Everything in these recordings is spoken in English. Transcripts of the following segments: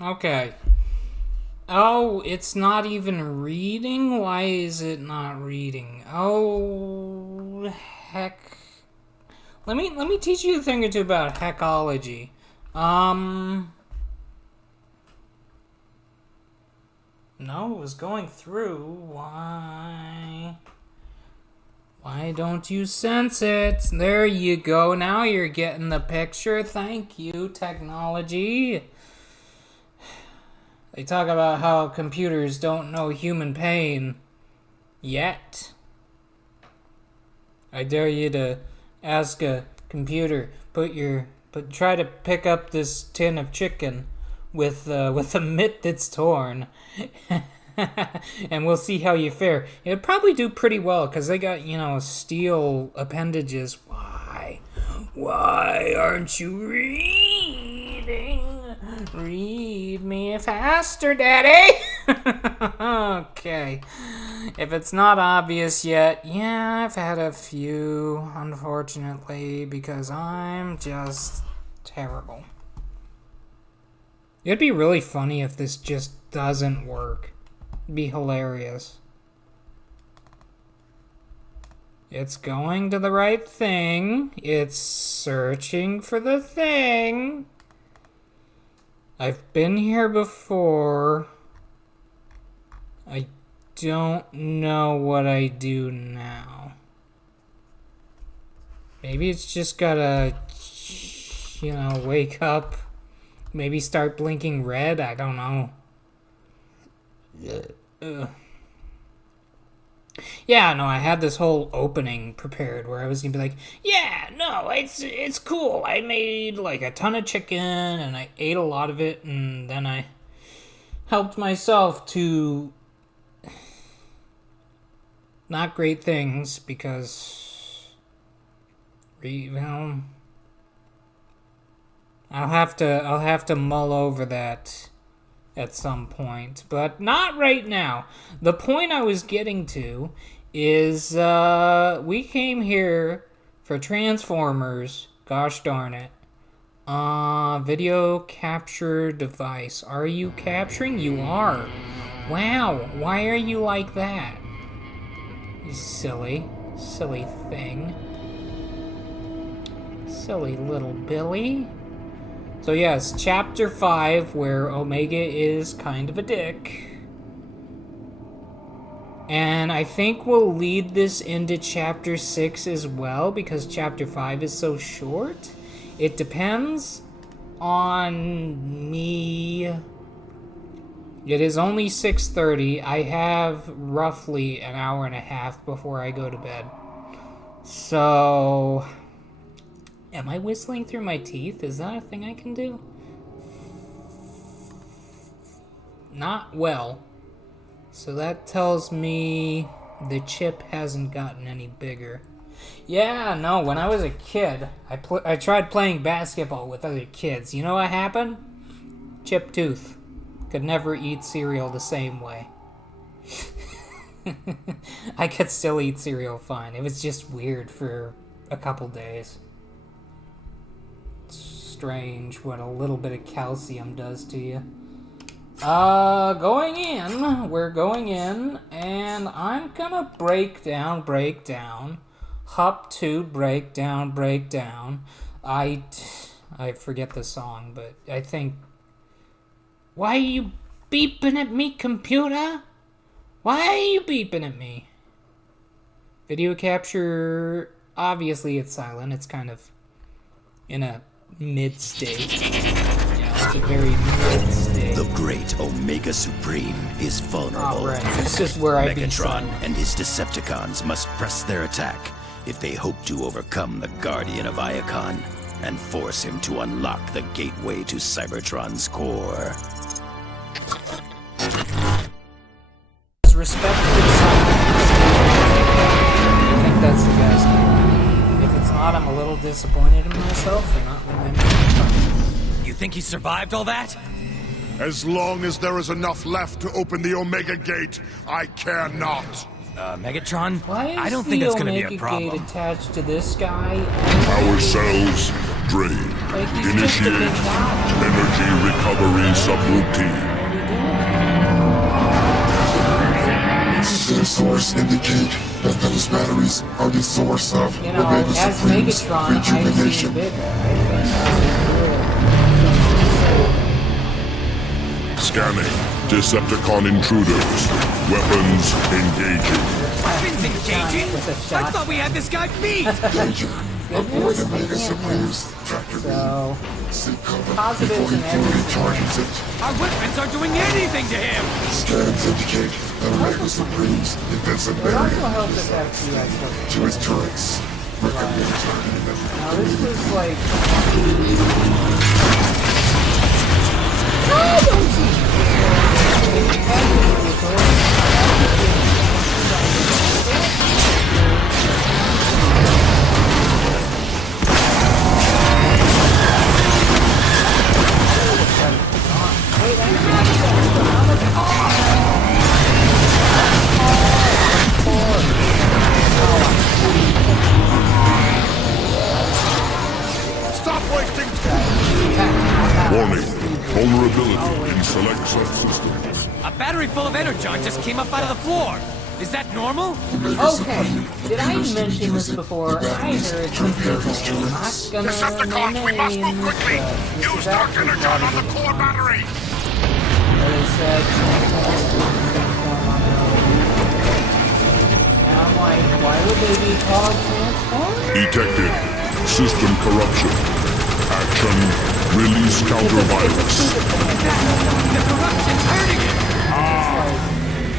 Okay. Oh, it's not even reading? Why is it not reading? Oh, heck. Let me teach you a thing or two about heckology. No, it was going through. Why? Why don't you sense it? There you go. Now you're getting the picture. Thank you, technology. They talk about how computers don't know human pain. Yet. I dare you to ask a computer, try to pick up this tin of chicken with a mitt that's torn. And we'll see how you fare. It'd probably do pretty well, because they got, steel appendages. Why aren't you reading? Read me faster, Daddy! Okay. If it's not obvious yet, yeah, I've had a few, unfortunately, because I'm just terrible. It'd be really funny if this just doesn't work. It'd be hilarious. It's going to the right thing. It's searching for the thing. I've been here before. I don't know what I do now. Maybe it's just gotta, wake up. Maybe start blinking red. I don't know. Yeah, no, I had this whole opening prepared where I was gonna be like, yeah, no, it's cool. I made like a ton of chicken and I ate a lot of it, and then I helped myself to not great things because, well, I'll have to mull over that at some point, but not right now. The point I was getting to is we came here for Transformers. Gosh darn it. Video capture device. Are you capturing? You are. Wow, why are you like that? You silly thing. Silly little Billy. So yes, Chapter 5, where Omega is kind of a dick. And I think we'll lead this into Chapter 6 as well, because Chapter 5 is so short. It depends on me. It is only 6:30. I have roughly an hour and a half before I go to bed. So... am I whistling through my teeth? Is that a thing I can do? Not well. So that tells me the chip hasn't gotten any bigger. Yeah, no, when I was a kid, I tried playing basketball with other kids. You know what happened? Chip tooth. Could never eat cereal the same way. I could still eat cereal fine. It was just weird for a couple days. Strange what a little bit of calcium does to you. Going in. We're going in, and I'm gonna break down. Hop to break down. I forget the song, but I think... why are you beeping at me, computer? Why are you beeping at me? Video capture... obviously it's silent. It's kind of in a mid-state. Yeah, it's a very mid-state. The great Omega Supreme is vulnerable. Alright, this is where I Megatron and his Decepticons must press their attack if they hope to overcome the Guardian of Iacon and force him to unlock the gateway to Cybertron's core. Respectfully silent. I think that's the guy's name. If it's not, I'm a little disappointed in myself for not remembering. You think he survived all that? As long as there is enough left to open the Omega Gate, I care not. Megatron? Why is I don't think that's the gonna be Omega a problem. Gate attached to this guy? Power cells drained. Like, he's just a big Initiate guy. Energy recovery subroutine. Their source indicate that those batteries are the source of You know, Omega as Supreme's Megatron, I've seen rejuvenation. bigger. Scanning. Decepticon intruders. Weapons engaging. Weapons engaging? With a I shot. thought we had this guy beat! Danger. Avoid Omega Supreme's tractor beam. So, Seek cover positives before he and fully negatives. charges it. Our weapons aren't doing anything to him! Scans indicate that Omega Supreme's defensive it also barrier helps if FPS was. to his turrets. Recommend targeting them. Now this was like. Stop wasting time! Warning. Vulnerability in select subsystems. A battery full of energon just came up out of the floor! Is that normal? Okay, did I mention this before? I heard some people, I'm not gonna Decepticons, we must move names, quickly! but this Use is Dark actually Energon on the probably core battery! what they said. And I'm like, why would they be called Transformers? Detected. System corruption. Action. Release counter-virus. The corruption's hurting him!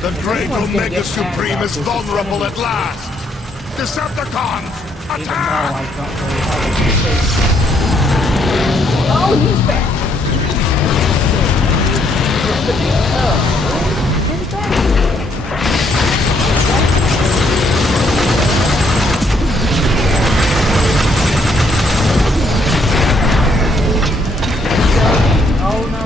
The great Everyone's gonna Omega get Supreme mad is about this. vulnerable at last! Decepticons! Even though Attack! I don't really have a mistake. Oh, he's back! He's back! Oh no,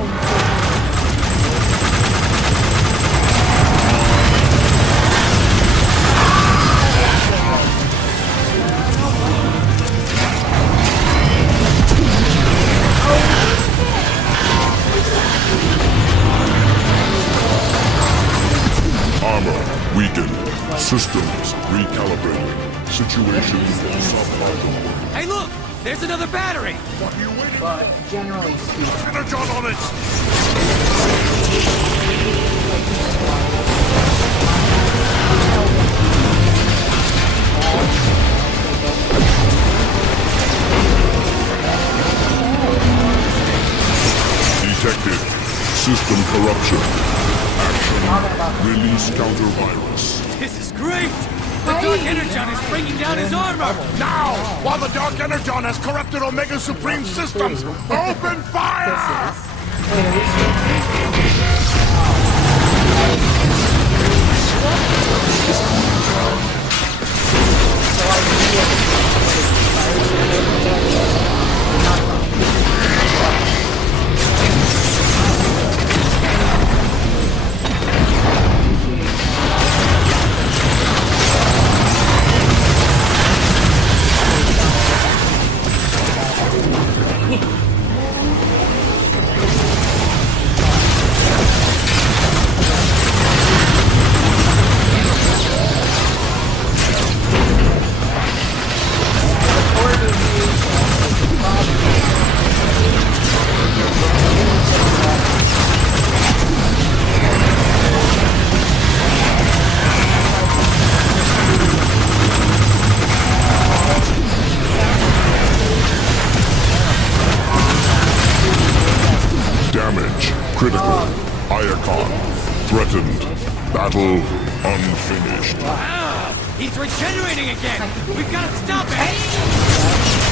Armor weakened. Systems recalibrated. Situation suboptimal. Hey look! There's another battery! What are you waiting but generally speaking, Energon on it! Detected. System corruption. Action. Release counter-virus. This is great! The Dark Energon is bringing down his armor! Now, while the Dark Energon has corrupted Omega Supreme systems, open fire! Damage critical. Iacon threatened. Battle unfinished. Ah! He's regenerating again! We've got to stop it!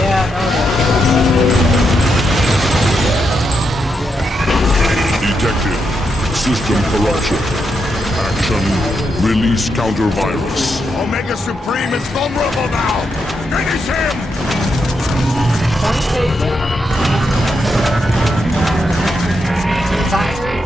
yeah, Detected. System corruption. Action. Release counter-virus. Omega Supreme is vulnerable now! Finish him! point taken. Fire.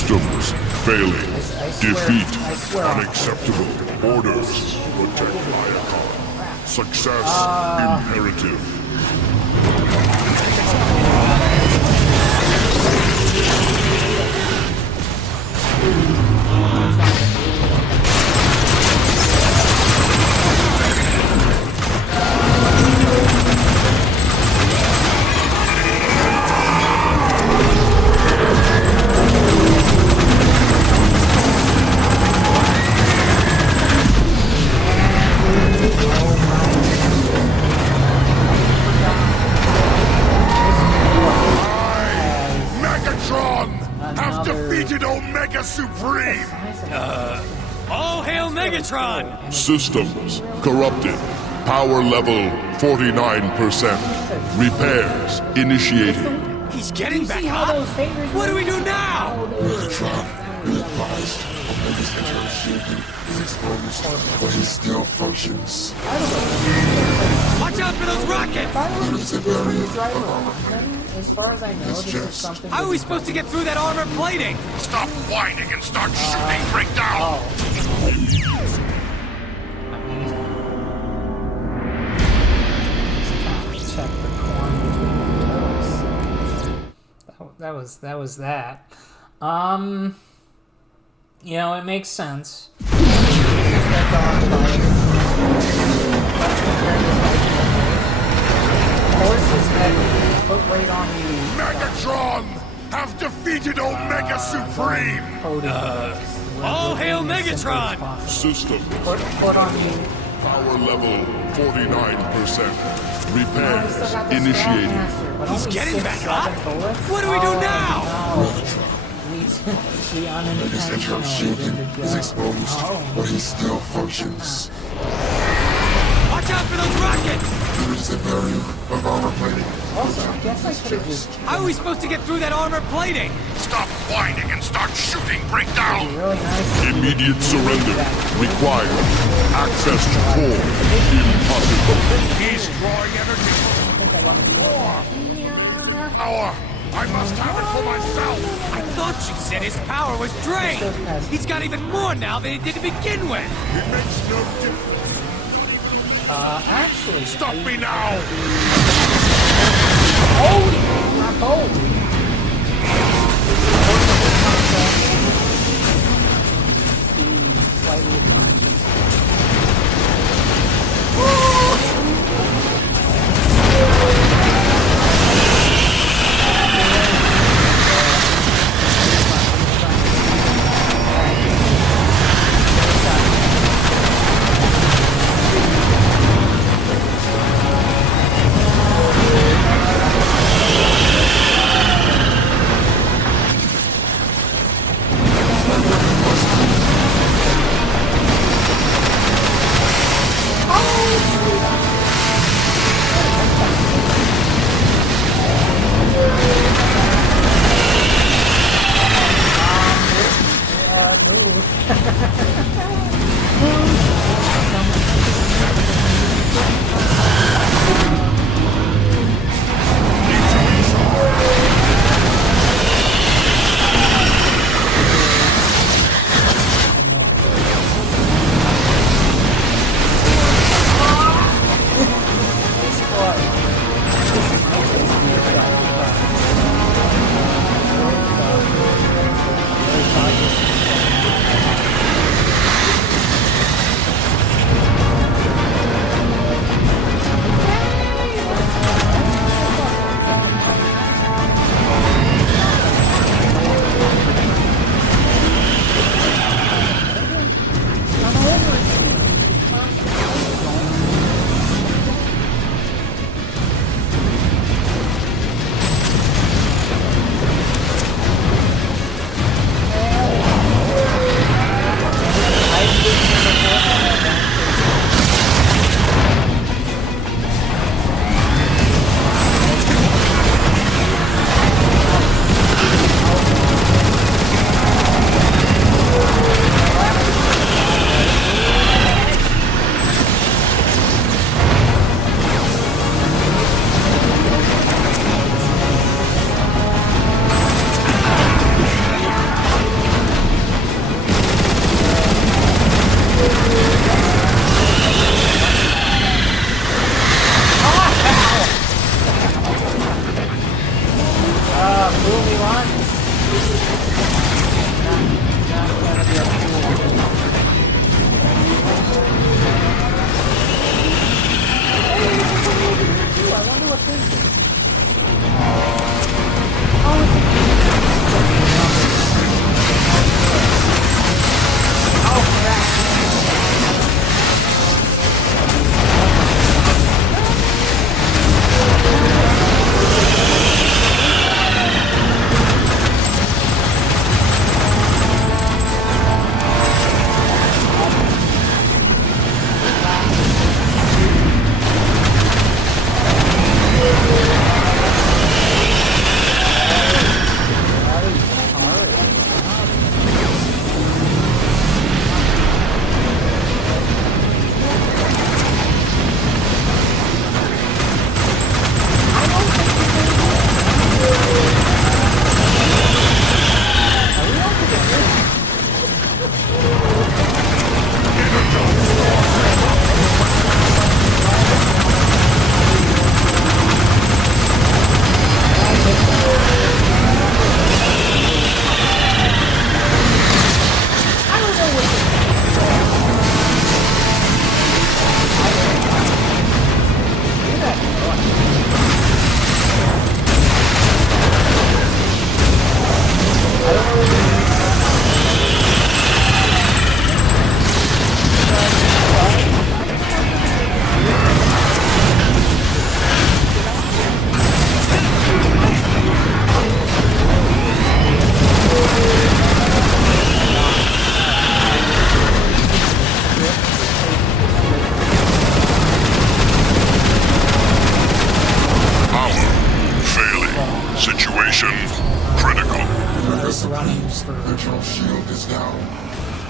Systems failing. I swear- Defeat. I swear. Unacceptable. Orders. Protect Viacom. Success imperative. Megatron have defeated Omega Supreme. All hail Megatron! Systems corrupted. Power level 49%. Repairs initiated. He's getting back See how up! those fingers What do we do now? Megatron, be advised, Omega's internal shielding is exposed, but he still functions. Watch out for those rockets! There is a barrier of armor plating. As far as I know, this is just- something. How are we supposed to get through that armor plating? Stop whining and start shooting. Break down. Check the corn between the toes. That was that. You know, it makes sense. Horse's head put right on the Megatron have defeated Omega Supreme. coating. All hail Megatron! System Put on the power level 49%. Repairs initiated. He's getting back up? What do we do now? We Omega's internal shielding is exposed, but he still functions. Watch out for those rockets! There is a barrier of armor plating. Also, I guess I could have just How are we supposed to get through that armor plating? Stop whining and start shooting. Break down. really nice. Immediate surrender required. Access to core impossible. He's drawing energy. I think I want to be Power. I must have it for myself. I thought you said his power was drained! He's got even more now than he did to begin with! It makes no difference. actually, Stop me now. holy crap, holy. The slightly obnoxious. running claims for... that your shield is down.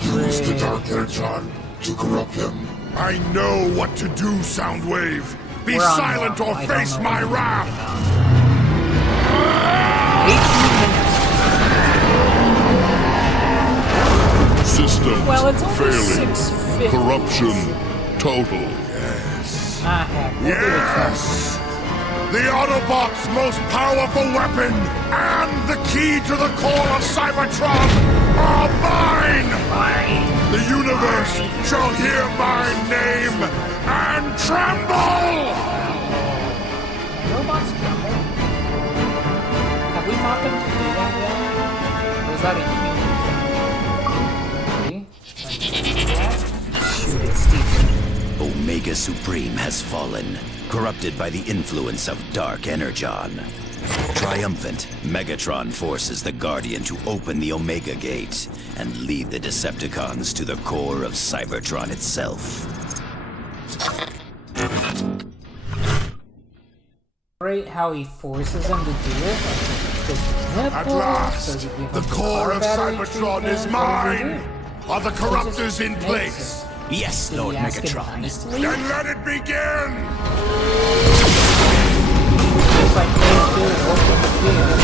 Use the Dark Energon to corrupt him. I know what to do, Soundwave. Be We're on silent normal. or I don't face know my what wrath. 18 minutes. Systems Well, it's only failing. 6:50. Corruption total. Ah, heck, we'll do it Yes! The Autobot's most powerful weapon and the key to the core of Cybertron are mine! The universe shall hear my name and tremble! Robots tremble? Have we taught them to do that yet? Or is that a human thing? Shoot it, Steve. Omega Supreme has fallen, corrupted by the influence of Dark Energon. Triumphant, Megatron forces the Guardian to open the Omega Gate and lead the Decepticons to the core of Cybertron itself. Great how he forces him to do it. Like, At last, the core of Cybertron is mine! Are the corruptors in place? Yes, Lord Megatron. Then let it begin! Just like Phase 2 opened the gate.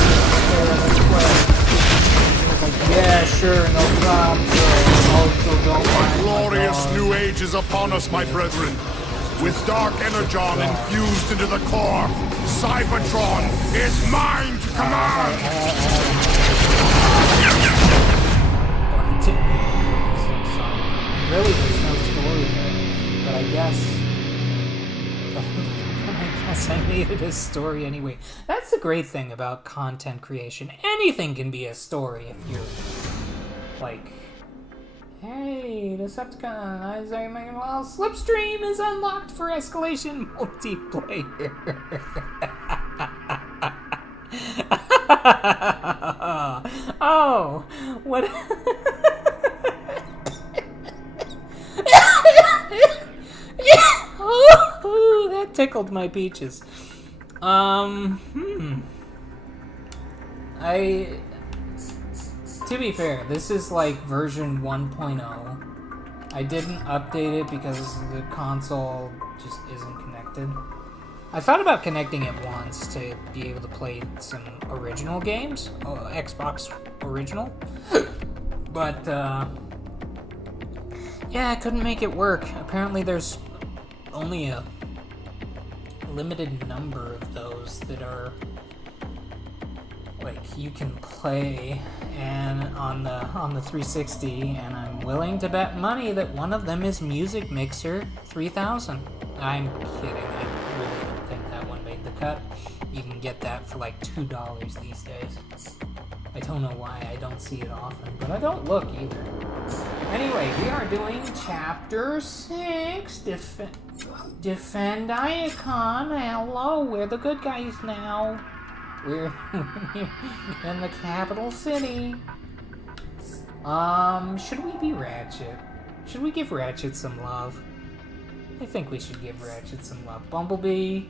Like, yeah, sure, no problem, sir. Also don't mind my Glorious dog. new age is upon us, my brethren. With Dark Energon infused into the core, Cybertron is mine to command! Really, there's no story there, but I guess I made it a story anyway. That's the great thing about content creation. Anything can be a story if you're like, hey, Decepticon, well, Slipstream is unlocked for escalation multiplayer. Oh, what? Oh, that tickled my peaches. To be fair, this is like version 1.0. I didn't update it because the console just isn't connected. I thought about connecting it once to be able to play some original games, Xbox original, but yeah, I couldn't make it work. Apparently there's only a limited number of those that are like you can play and on the 360, and I'm willing to bet money that one of them is Music Mixer 3000. I'm kidding. I really don't think that one made the cut. You can get that for like $2 these days. I don't know why I don't see it often, but I don't look either. Anyway, we are doing Chapter 6, Defend Iacon. Hello, we're the good guys now. We're in the capital city. Should we be Ratchet? Should we give Ratchet some love? I think we should give Ratchet some love. Bumblebee,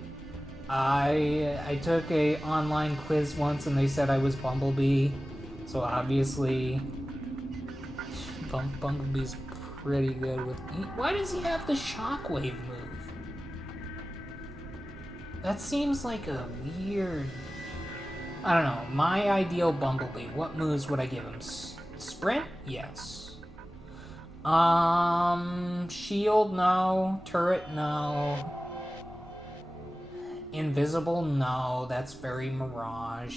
I took a online quiz once and they said I was Bumblebee, so obviously Bumblebee's pretty good with... Why does he have the shockwave move? That seems like a weird... I don't know. My ideal Bumblebee. What moves would I give him? Sprint? Yes. Shield? No. Turret? No. Invisible? No. That's very Mirage.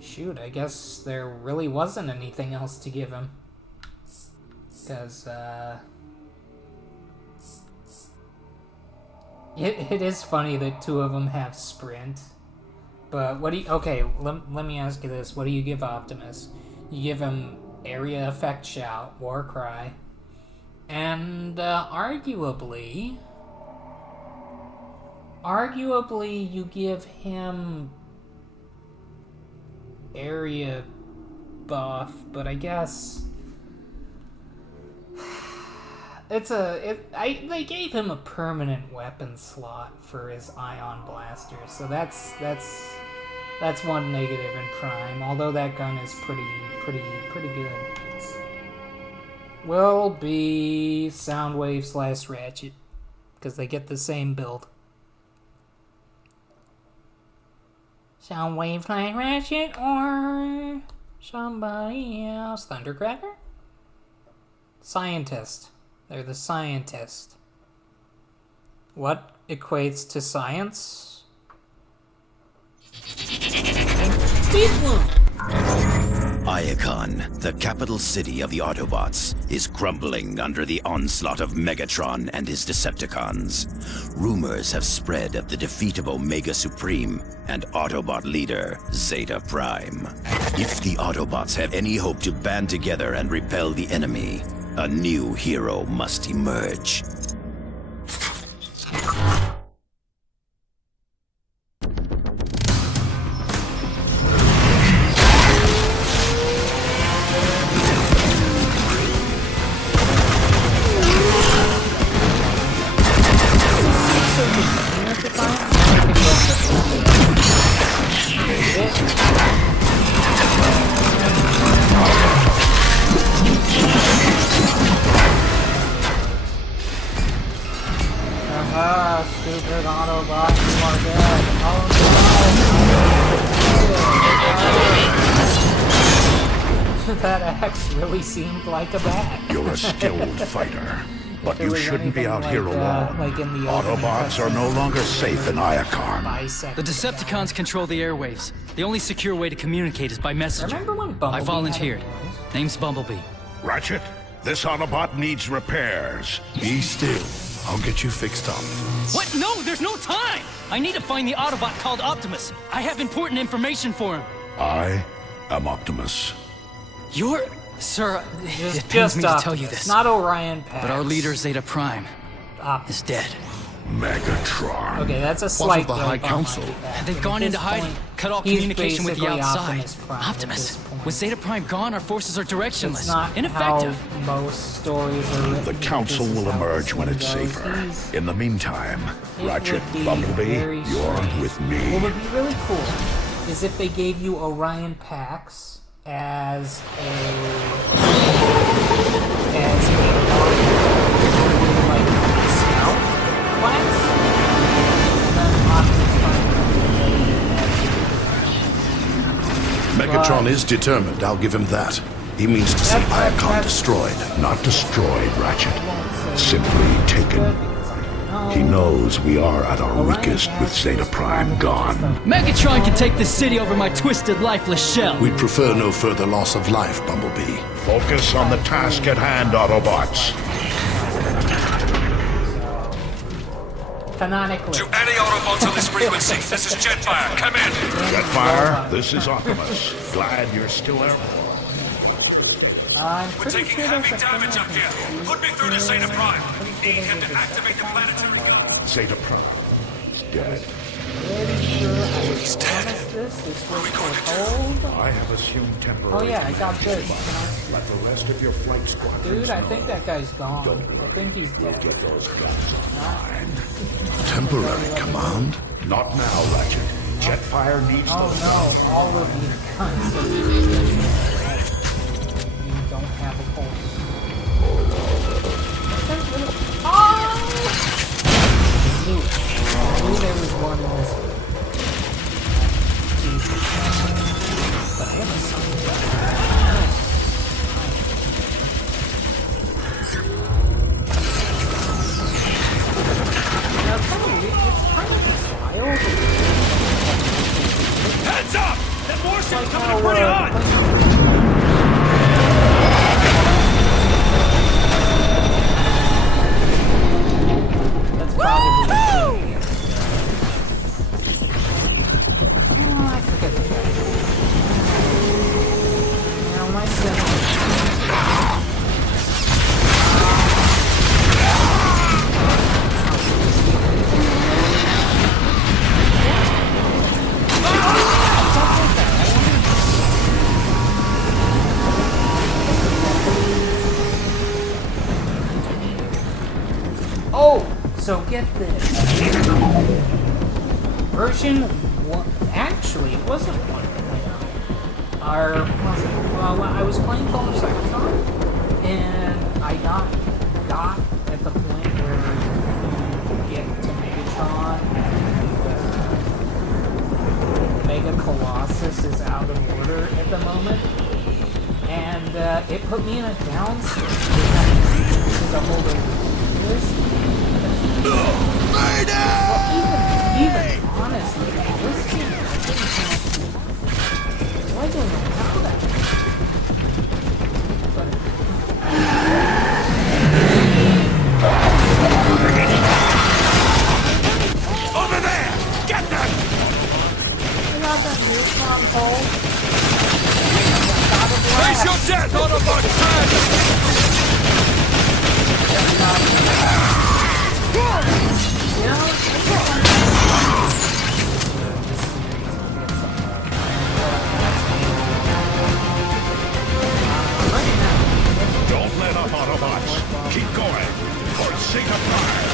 Shoot, I guess there really wasn't anything else to give him. Because, It is funny that two of them have Sprint. But what do you... Okay, let me ask you this. What do you give Optimus? You give him Area Effect Shout, War Cry, and arguably you give him Area Buff, but I guess... they gave him a permanent weapon slot for his Ion Blaster, so that's That's one negative in Prime, although that gun is pretty good. Will be Soundwave / Ratchet, because they get the same build. Soundwave / Ratchet or somebody else. Thundercracker? Scientist. They're the scientist. What equates to science? Speed Bloom! Iacon, the capital city of the Autobots, is crumbling under the onslaught of Megatron and his Decepticons. Rumors have spread of the defeat of Omega Supreme and Autobot leader Zeta Prime. If the Autobots have any hope to band together and repel the enemy, a new hero must emerge. Stupid Autobot, you are dead. Oh no! That axe really seemed like a bat. You're a skilled fighter, but If it you was shouldn't be anything out like, here alone. like in the opening Autobots are no cutscene. longer safe in Iacon. Bisect The Decepticons control the airwaves. The only secure way to communicate is by messenger. Remember when Bumblebee I volunteered. had a voice? Name's Bumblebee. Ratchet, this Autobot needs repairs. Be still. I'll get you fixed up. What? No, there's no time! I need to find the Autobot called Optimus. I have important information for him. I am Optimus. You're... Sir, Just, it pains just me to Optimus, tell you this, not Orion Pax. but our leader, Zeta Prime, Optimus. is dead. Megatron. Okay, that's a slight the High blip on Council? Mighty Pax. They've At gone this into hiding, point, cut off he's communication with the basically outside. Optimus Prime at this point. With Zeta Prime gone, our forces are directionless, It's not ineffective. how most stories are written. The Council This is will how emerge this when one it's goes. safer. He's- In the meantime, it Ratchet, would be Bumblebee, very you're strange. with What me. would be really cool is if they gave you Orion Pax as a like scout class, and then Optimus Prime. Megatron is determined, I'll give him that. He means to see Iacon destroyed. Not destroyed, Ratchet. Won't say Simply good taken. because I know He knows we are at our Orion weakest Pax with Zeta is Prime probably gone. just a- Megatron can take this city over my twisted, lifeless shell. We'd prefer no further loss of life, Bumblebee. Focus on the task at hand, Autobots. Canonically. To any Autobots on this frequency, this is Jetfire. Come in. Jetfire, this is Optimus. Glad you're still there. I'm We're pretty taking sure heavy there's a damage thing up I here. can Put me through to Zeta Prime. Pretty Need sure him to there's a activate the planetary gun. Zeta Prime is dead. pretty sure I was promised this. This was foretold. I have assumed temporary. Oh yeah, I got this. Let the rest of your flight squadrons Dude, I know. think that guy's gone. I think he's We'll dead. get those guns offline. Temporary command? Not now, Ratchet. Jetfire needs Oh those. no, all of these guns are you don't have a pulse. Oh! I knew there was one in this. Jesus. But I have a son. Now, it's kind of wild. Heads up! That warships Like coming how, in pretty hot! That's probably the thing. Oh, I forget the guy. Now my son. Oh, so get this. Version one, actually, it wasn't 1.0. Well, I was playing Call of Cybertron, and I got at the point where you get to Megatron, and Mega Colossus is out of order at the moment, and it put me in a down state because a whole other this. Well, even honestly, this game, I didn't have. Well, I don't know how that. But Over there! Get them! I got that neutron hole. Face your death, Autobot trash! You know, Don't let up, Autobots! Keep going! For the sake of fire!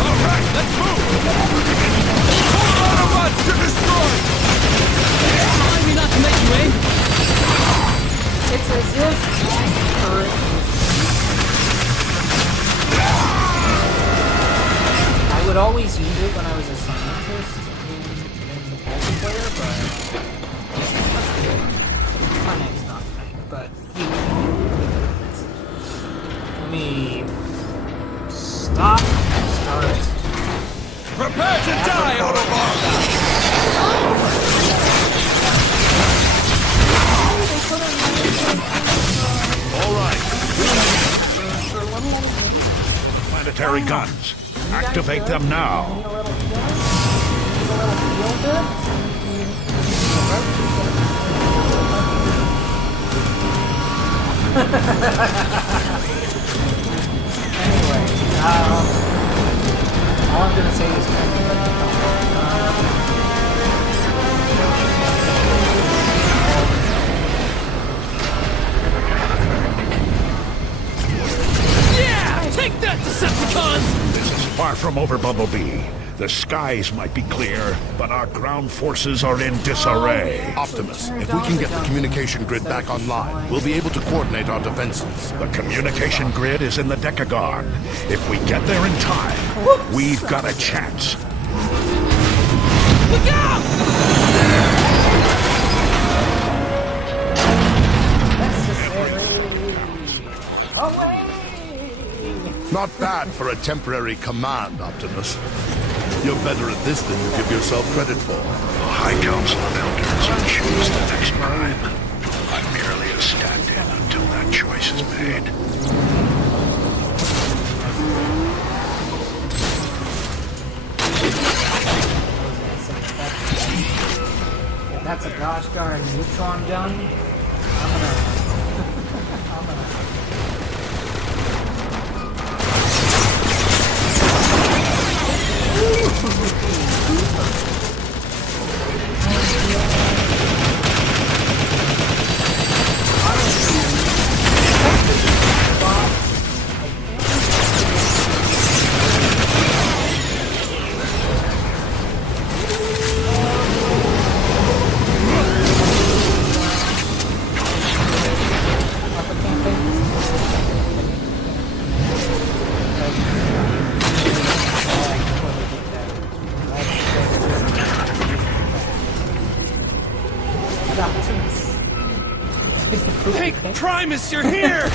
Alright, let's move! Autobots to destroy! Remind me not to make you angry. it's as if I would always use it when I was a scientist in multiplayer, but my name's not Frank, but let me start. Prepare to die, Autobots! Alright. Planetary guns. Activate them now. Anyway, all I'm gonna say is Yeah! Take that, Decepticons! This is far from over, Bumblebee. The skies might be clear, but our ground forces are in disarray. Optimus, if we can get the communication grid back online, we'll be able to coordinate our defenses. The communication grid is in the Decagon. If we get there in time, we've got a chance. Look out! away! Not bad for a temporary command, Optimus. You're better at this than you give yourself credit for. The High Council of Elders will choose the next prime. I'm merely a stand-in until that choice is made. If that's a gosh darn neutron gun, I'm gonna Hey, Primus, you're here!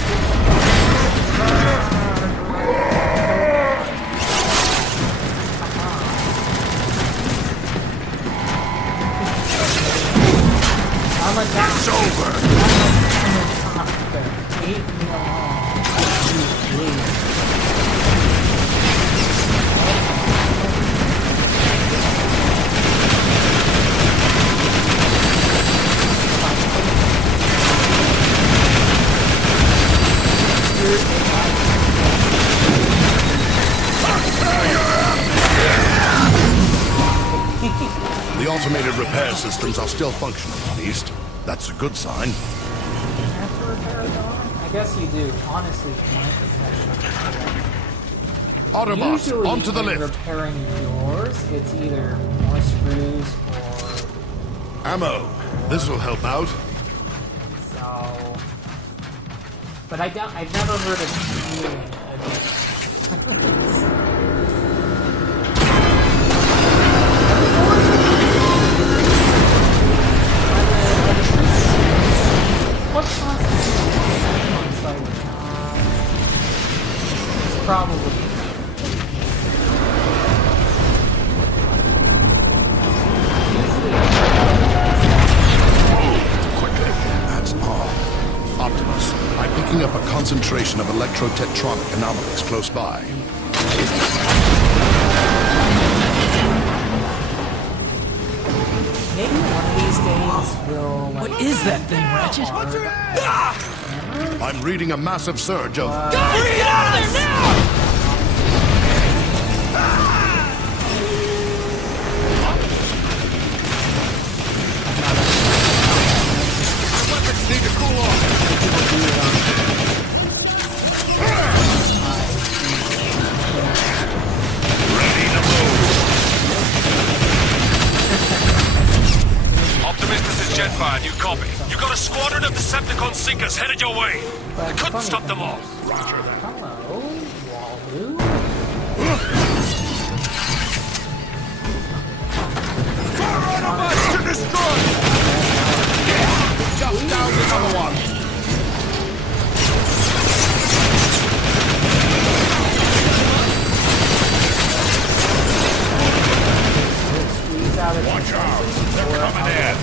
It's over! automated repair systems are still functional, at least. That's a good sign. Have to repair a door? I guess you do. Honestly, you might repair. Autobots, Usually, onto the when lift. repairing doors, it's either more screws or Ammo. This will help out. so. But I don't. I've never heard of stealing a door. What constitutes on Cybertron? It's probably. That's odd. Optimus, I'm picking up a concentration of electrotetronic anomalies close by. Maybe one of these days we'll. Like, What is that thing, Ratchet? I'm reading a massive surge of... Guys, get out of there now! Weapons need to cool off. Ready to move. Optimus, this is Jetfire. You copy. You got a squadron of Decepticon Seekers headed your way. I couldn't stop them all. Roger that. Hello, Waldo. Autobots to destroy! Just down another one. Squeeze out of Watch out. They're coming in.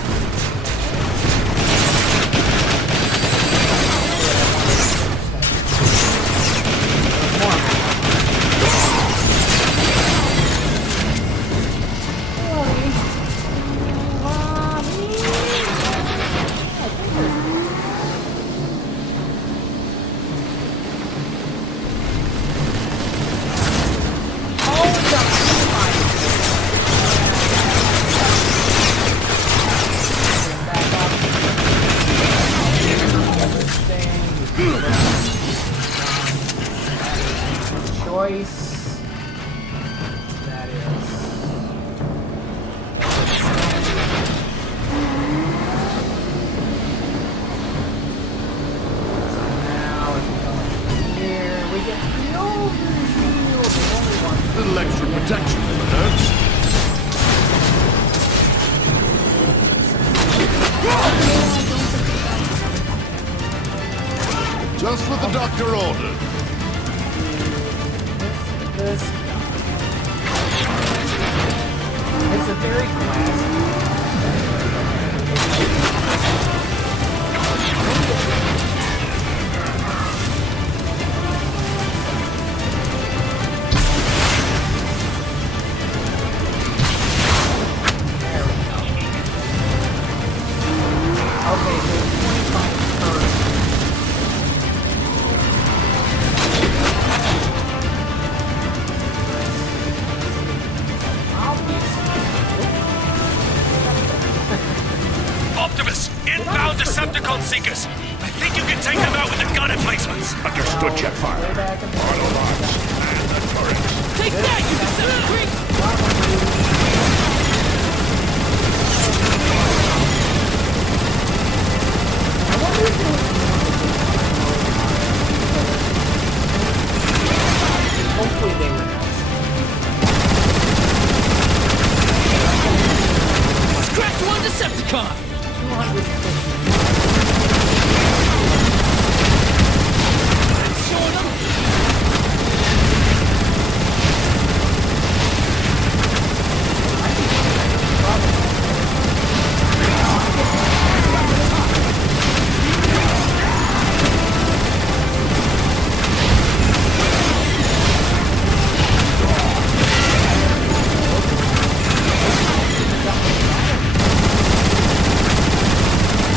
Choice. That is. Now if we go in here, we get the overshield. The only one. A little extra protection never hurts. Just what the doctor ordered. This guy. It's a very classy. There we go. Okay, so 25 first. Optimus, inbound Decepticon Seekers. I think you can take them out with the gun emplacements. Understood, Jetfire. Way back in the Autobots and the turrets. Take that, you Decepticon! I wonder if it was hopefully they were nice. Scratch one Decepticon! 250. Showing them.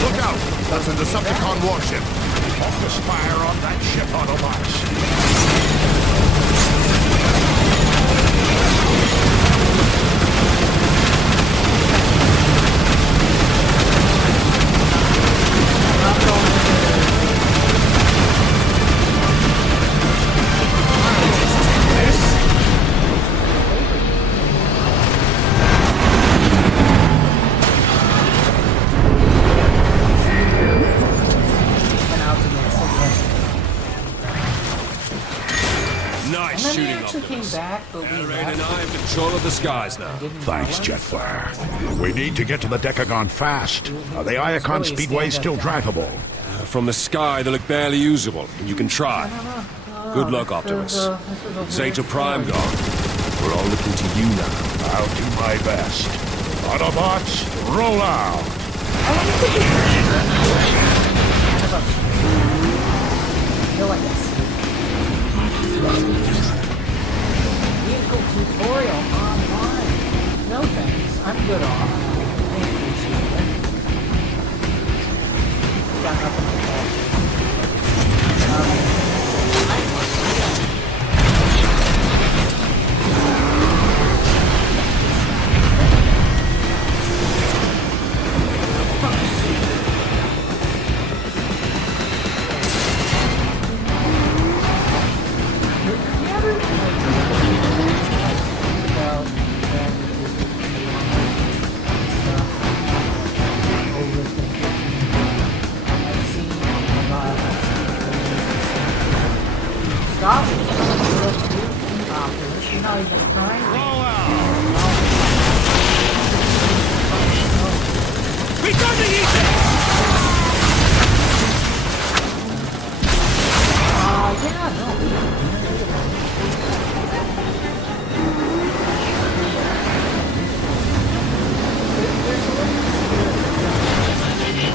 Look out! That's a Decepticon warship. Focus fire on that ship, Autobots. actually came back, but we Rain left. and I have control of the skies now. Didn't Thanks, know it. Jetfire. We need to get to the Decagon fast. Are the Iacon Speedway still drivable? From the sky, they look barely usable. You can try. Good luck, Optimus. Zeta Prime gone. We're all looking to you now. I'll do my best. Autobots, roll out! Vehicle tutorial online. No thanks. I'm good off. I appreciate it. Got nothing to call. Stop it! You're not even trying. Return to Egypt! Yeah, no.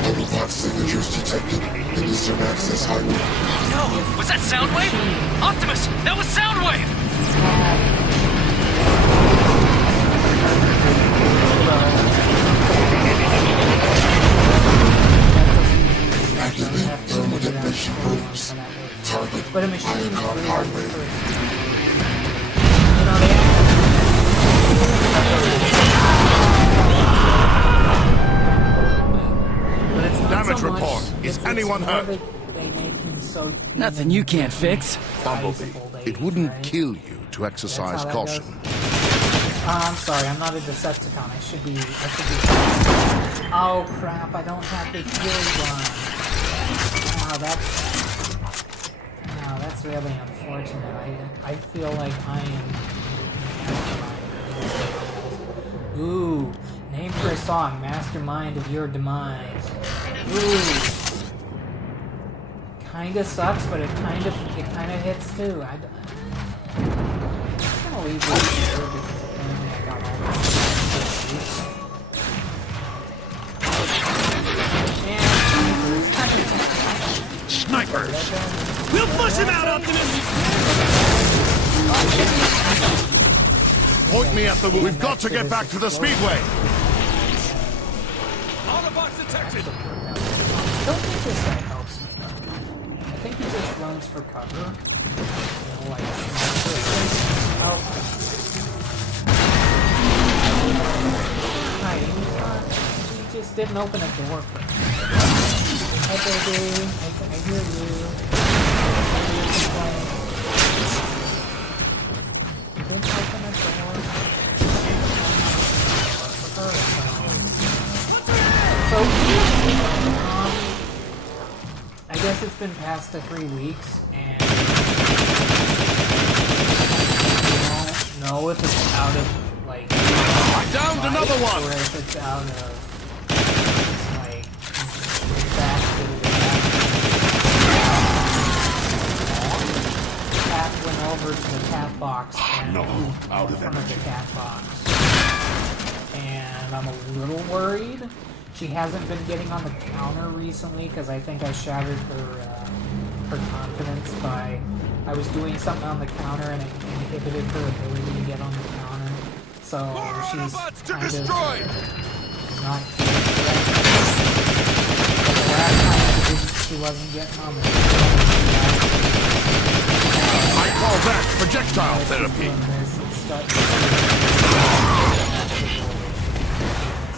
Autobot signatures detected in Eastern Access Highway. No! Was that Soundwave? Optimus! That was Soundwave! Activate thermal detonation probes. Target But a machine is Iacon really hard to Highway. prove. You know, they but it's not Damage so much- report. Is it's anyone more hurt? that They make him so Nothing you can't fix. Bumblebee, it wouldn't kill you to exercise That's how that caution. I'm sorry, I'm not a Decepticon. I should be. Oh crap! I don't have the heal gun. That's really unfortunate. I feel like I am. Ooh, name for a song, "Mastermind of Your Demise." Ooh, kinda sucks, but it kind of hits too. I'm gonna leave this here because apparently I got all this. Snipers! We'll flush him out, Optimus! Point me at the... We've got to get back to the Speedway! Autobots detected! I don't think this guy helps me though. I think he just runs for cover. You know, like, oh. Hi, he just didn't open a door for me. Hi, baby. I hear you. Didn't open a door. So, I guess it's been past the 3 weeks, and I don't know if it's out of, like, I downed another one! or if it's out of, like, back to the cat went over to the cat box and No, pooped out in of front of the energy. cat box. And I'm a little worried. She hasn't been getting on the counter recently because I think I shattered her confidence by I was doing something on the counter and it inhibited her ability to get on the counter. So More she's Autobots to kind of destroy! not. But the last time she wasn't getting on the counter. I call that projectile therapy! Doing this, it's starting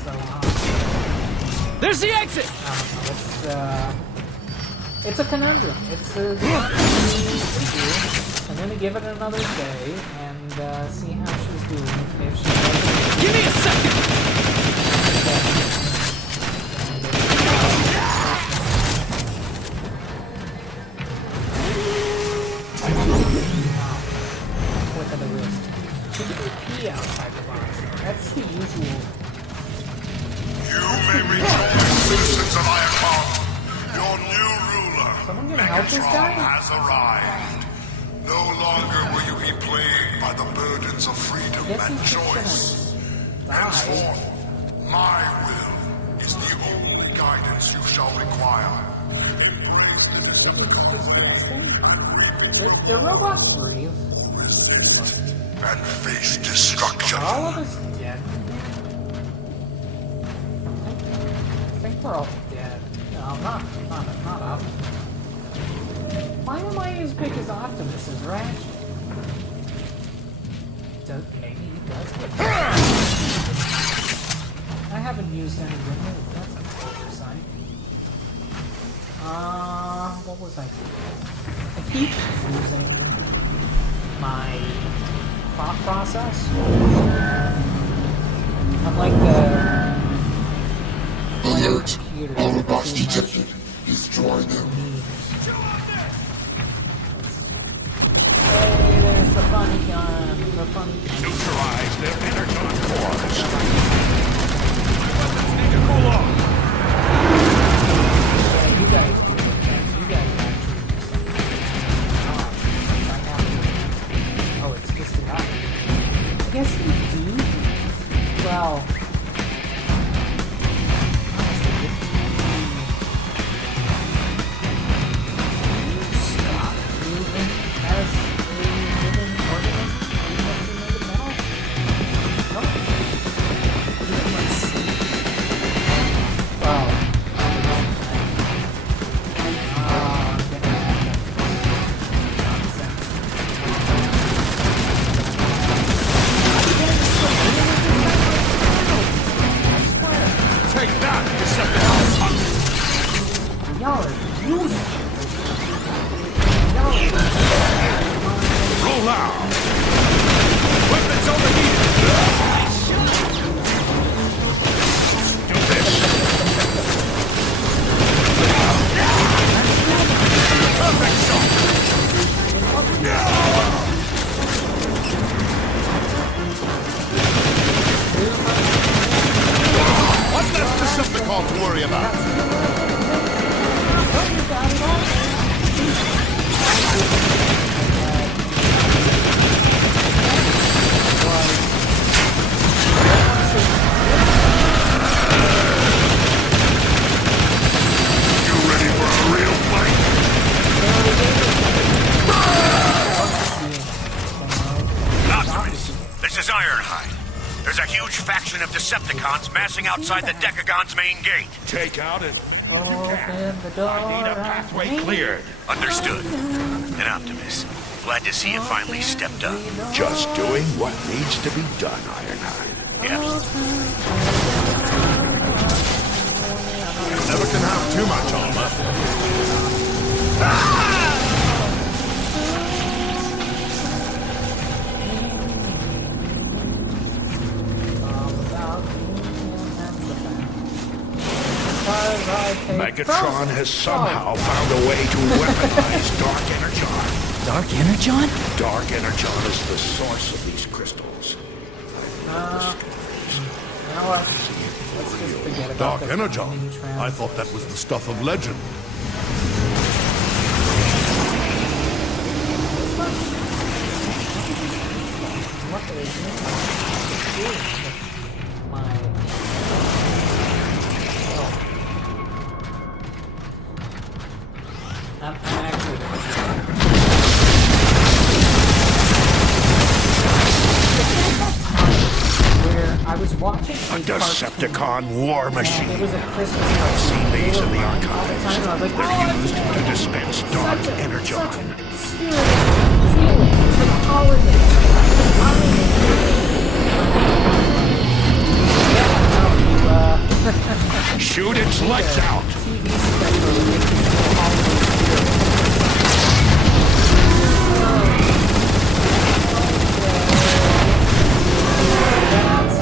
so There's the exit! it's a conundrum. It's a I'm gonna give it another day and see how she's doing. If she doesn't, Give me a second! with the help this Megatron guy? has arrived. No longer will you be plagued by the burdens of freedom Guess and he's just choice. gonna die. Henceforth, my will is the only guidance you shall require. Embrace the He's discipline, just resting? The robots breathe. resist, and face destruction. All of us dead. I think we're all dead. No, not up. Why am I as big as Optimus as Ratchet? Maybe he does get I haven't used any remove. That's an oversight. What was I doing? I keep losing my thought process. I'm like the Alert! computer. Autobots detected. Destroy them. Hey, there's the funny gun. The funny gun. Neutralize their energon cores. Weapons need to cool off. Yeah, you guys do it. You guys actually do something. I have to. Oh, it's just the guy. I guess you do. Well. Honestly, if you stop moving as a living organism, you have to make it metal. No. Let's see. Well. Take that, Decepticon! Y'all are using Roll out! Weapons overheated! Do this! Perfect shot! One less Decepticon to worry about. You ready for a real fight? Optimus, this is Ironhide. There's a huge faction of Decepticons massing outside the Decagon's main gate. Take out and Open the door. need a pathway cleared. Understood. And Optimus, glad to see you finally stepped up. Just doing what needs to be done, Ironhide. Yep. Never can have too much armor. Megatron has somehow found a way to weaponize Dark Energon. Dark Energon? Dark Energon is the source of these crystals. You know what? Let's just forget about Dark the Energon? timing I thought that was the stuff of legend. What is it? My... I'm actually... Where I was watching A Decepticon war machine. It was a Christmas I've seen these in the all the archives. time, and I was like, They're oh, used to dispense Dark Energon. spirit feeling for the holidays. Shoot its lights out. TV special that makes me feel holiday spirit. That's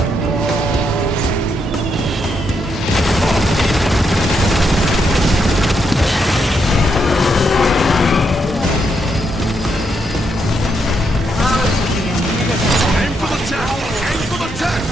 Aim for the tank! Aim for the tank!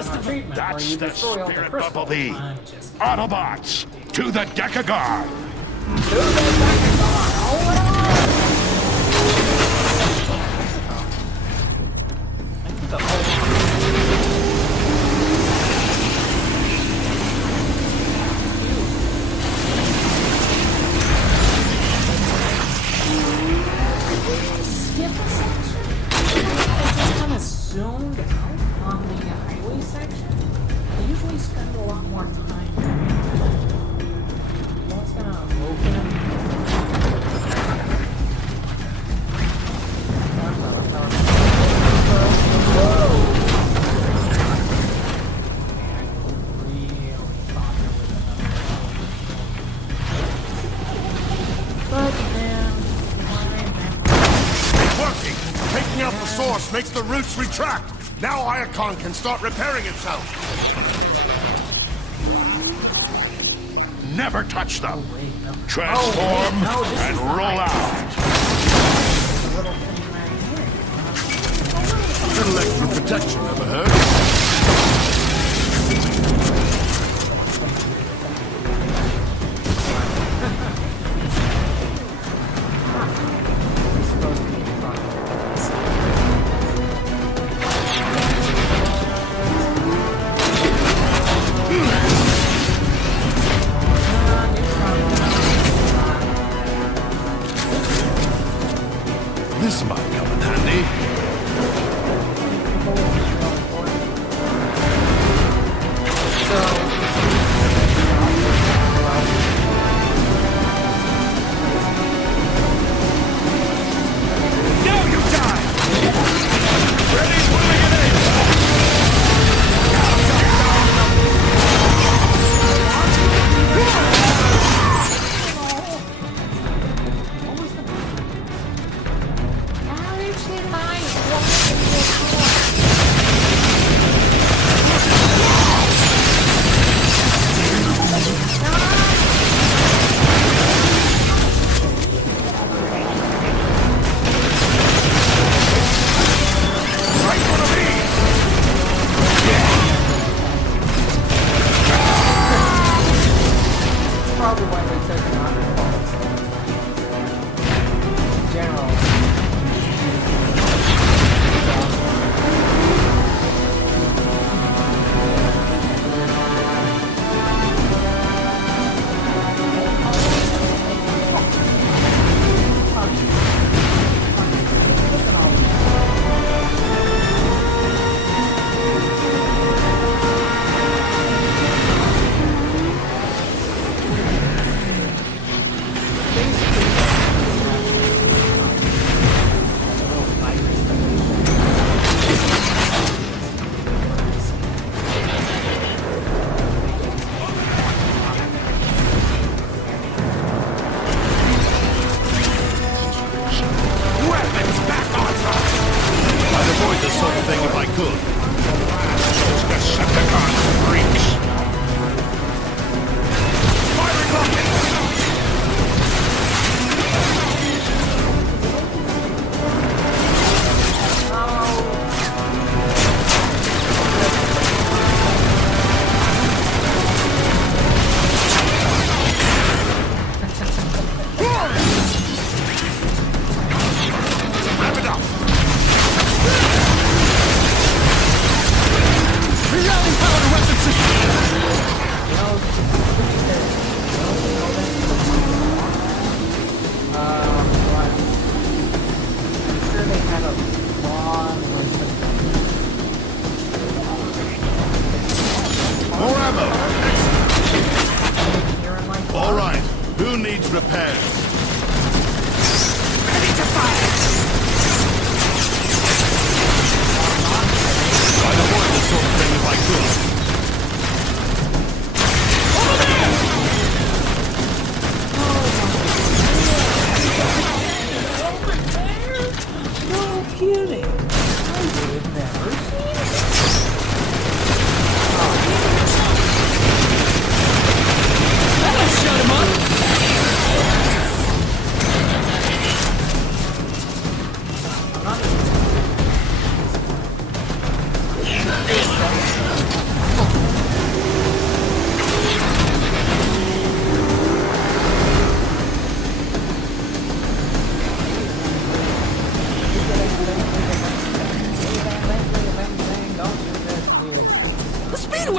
rest of them. treatment where That's you the destroy all the spirit, crystals. Bumblebee. I'm just Autobots, to the Decagon! skip a section? I just kind of zoomed out on the highway section. I usually spend a lot more time doing that. That's gonna open. But man, It's working! Taking out the source makes the roots retract! Now Iacon can start repairing itself! Never touch them! Transform and roll out! little thing right here. Little extra protection, ever heard? This might come in handy. Now you die! Ready, moving it in! Ow!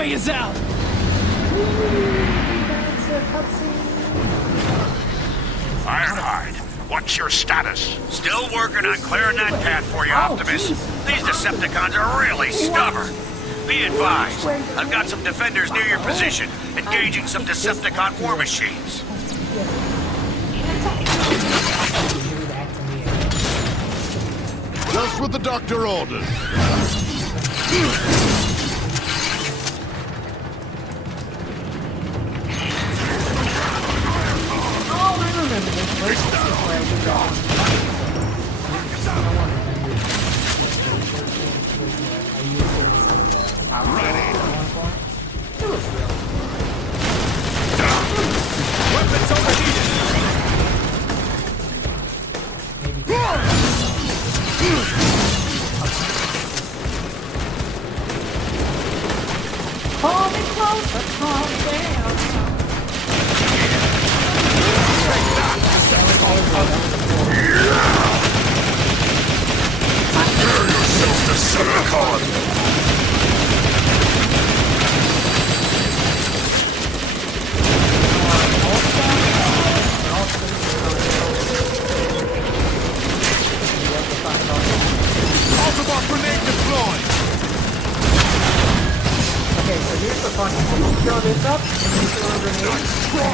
way is out! Ironhide, what's your status? Still working on clearing that path for you, Optimus. These Decepticons are really stubborn. Be advised, I've got some defenders near your position, engaging some Decepticon war machines. Just what the doctor ordered. Weapons overheated! Call me closer, calm down. Prepare yourself, Decepticon! Autobot grenade deployed! Okay, so here's the fun. You throw this up, and you throw a grenade, and you're like, oh,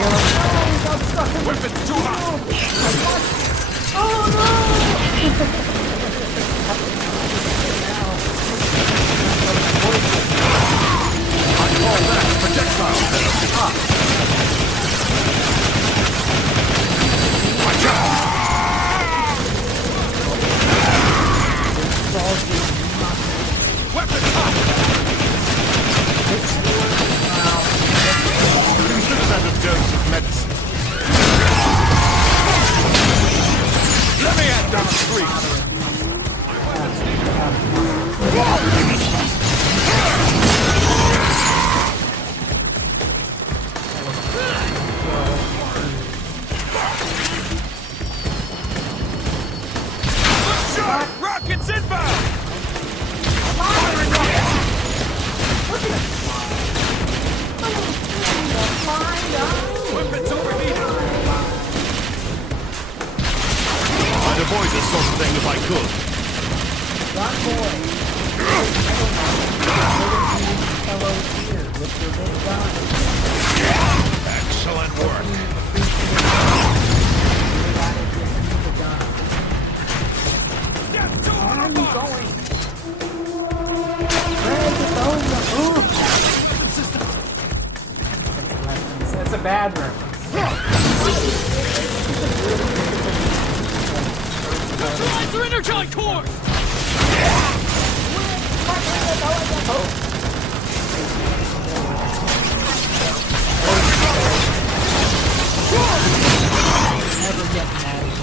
we got stuck in the... Weapons too hot! Oh no! I call that projectile! Weapons hot! Use a better dose of medicine. Let me add down three! Shot! Rockets inbound! Firing rockets! Weapons overheated! I'd avoid this sort of thing if I could. Excellent work. Death to Autobots! It's a bad reference. Neutralize their energon cores! Never get mad again.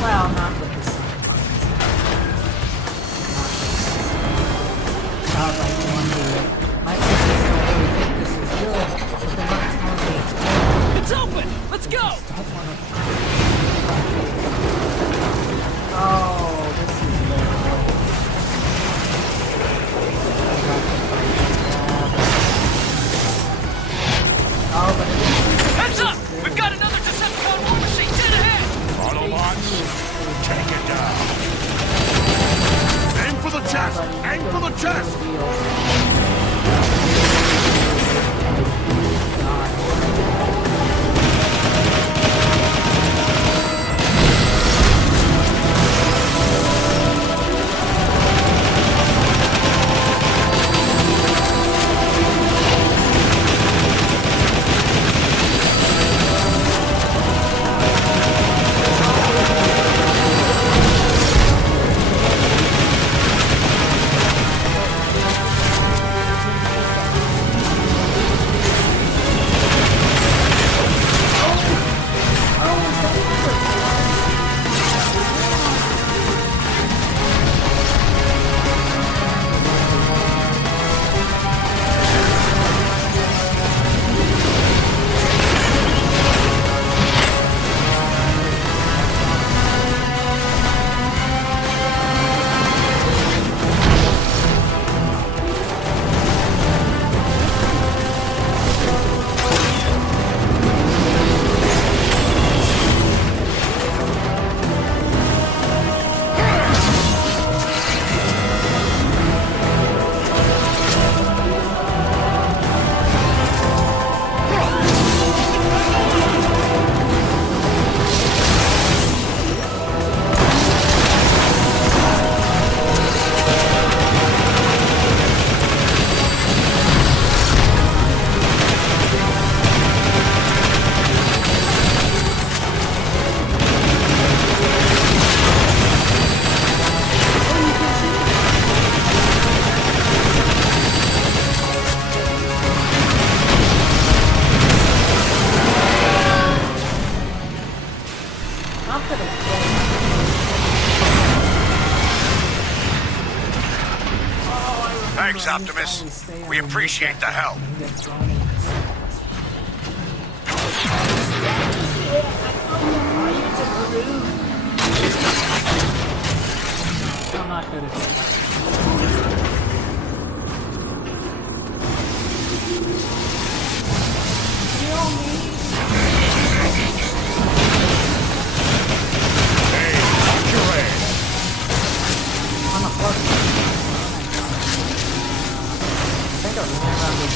Well, not with the same ones. God, I wonder. My sisters don't really think this is good, but they're not telling me it's good. It's open! Let's go! Oh, this is good. Oh, but it is. Heads up! We've got another Decepticon war machine dead ahead! Autobots, take it down. Aim for the chest! Aim for the chest! Optimus. We appreciate the help. I'm not good at this. Hey, watch your head. I'm a plus. I think I remember this.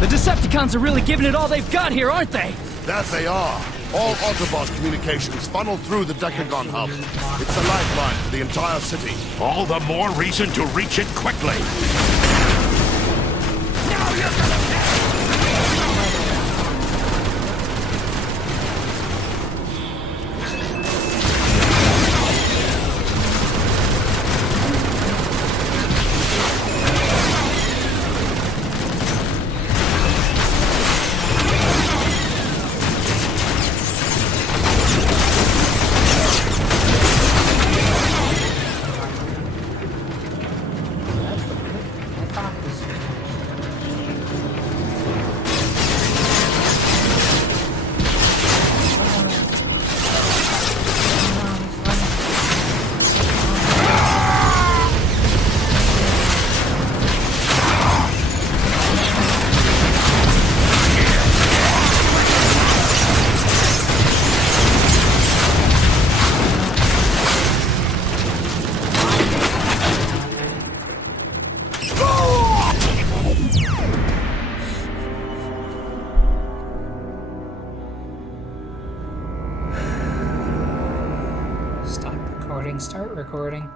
The Decepticons are really giving it all they've got here, aren't they? That they are. All Autobot communications funnel through the Decagon hub. It's a lifeline for the entire city. All the more reason to reach it quickly. Now you're gonna Start recording.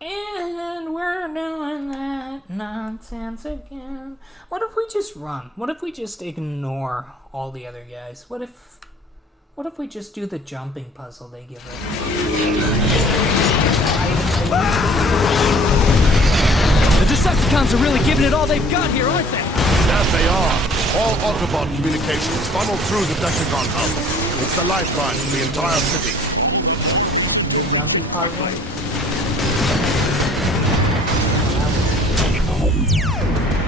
And we're doing that nonsense again. What if we just run? What if we just ignore all the other guys? What if we just do the jumping puzzle they give us? The Decepticons are really giving it all they've got here, aren't they? That they are. All Autobot communications funnel through the Decagon hub. It's the lifeline for the entire city. The jumping puzzle?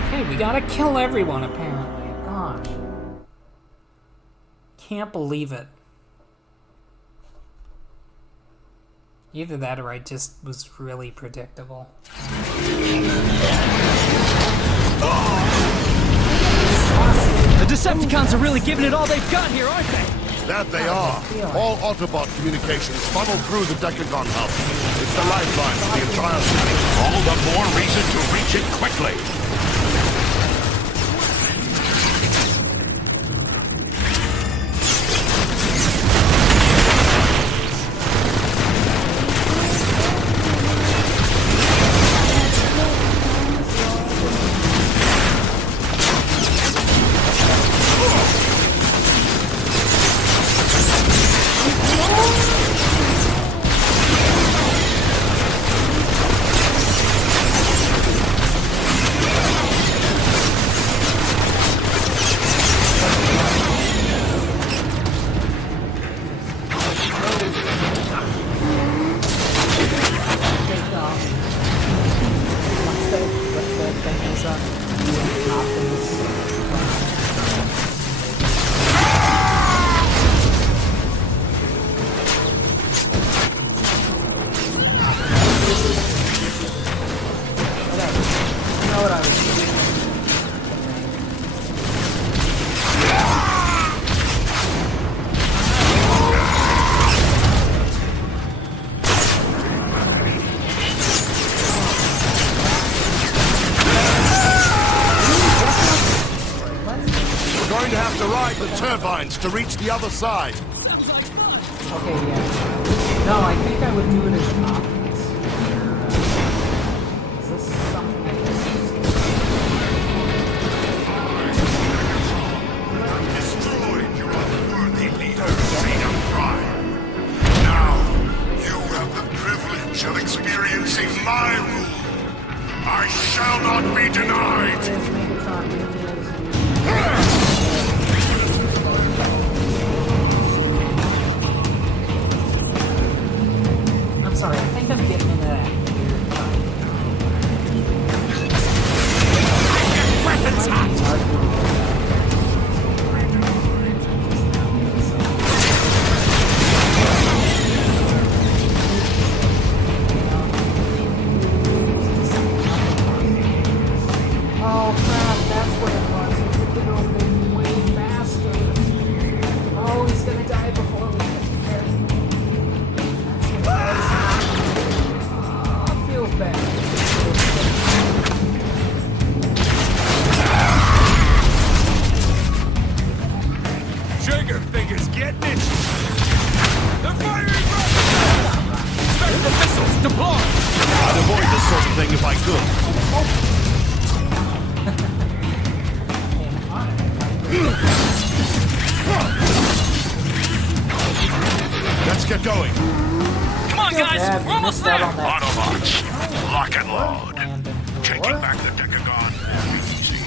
Okay, we gotta kill everyone apparently. Gosh. Can't believe it. Either that or I just was really predictable. The Decepticons are really giving it all they've got here, aren't they? That they are. All Autobot communications funnel through the Decagon hub. It's the lifeline for the entire city. all the more reason to reach it quickly. Turbines to reach the other side. Okay, yeah. No, I think I would do it as Optimus. Is this something I Destroyed your unworthy leader, Zeta Prime. be denied! There's Megatron. I'm sorry, I think I'm getting into that weird weapons Oh crap, that's what it was. It took it over way faster. Oh, he's gonna die before we get there. That's what it was. Feels bad. Trigger finger's getting it. They're firing rockets! Spectral missiles deployed! I'd avoid this sort of thing if I could. Let's get going. Come on, guys! We're almost there! Autobots, lock and load. Taking back the Decagon will be easy.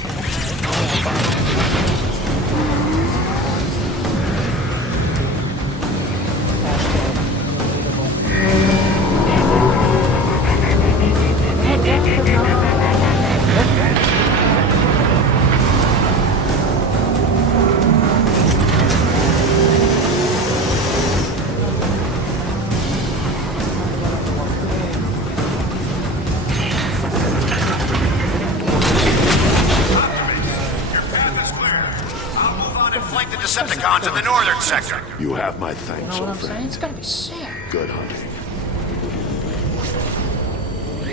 Decepticons in the northern sector. You have my thanks, You know what old I'm saying? friend. It's gonna be sick. Good hunting.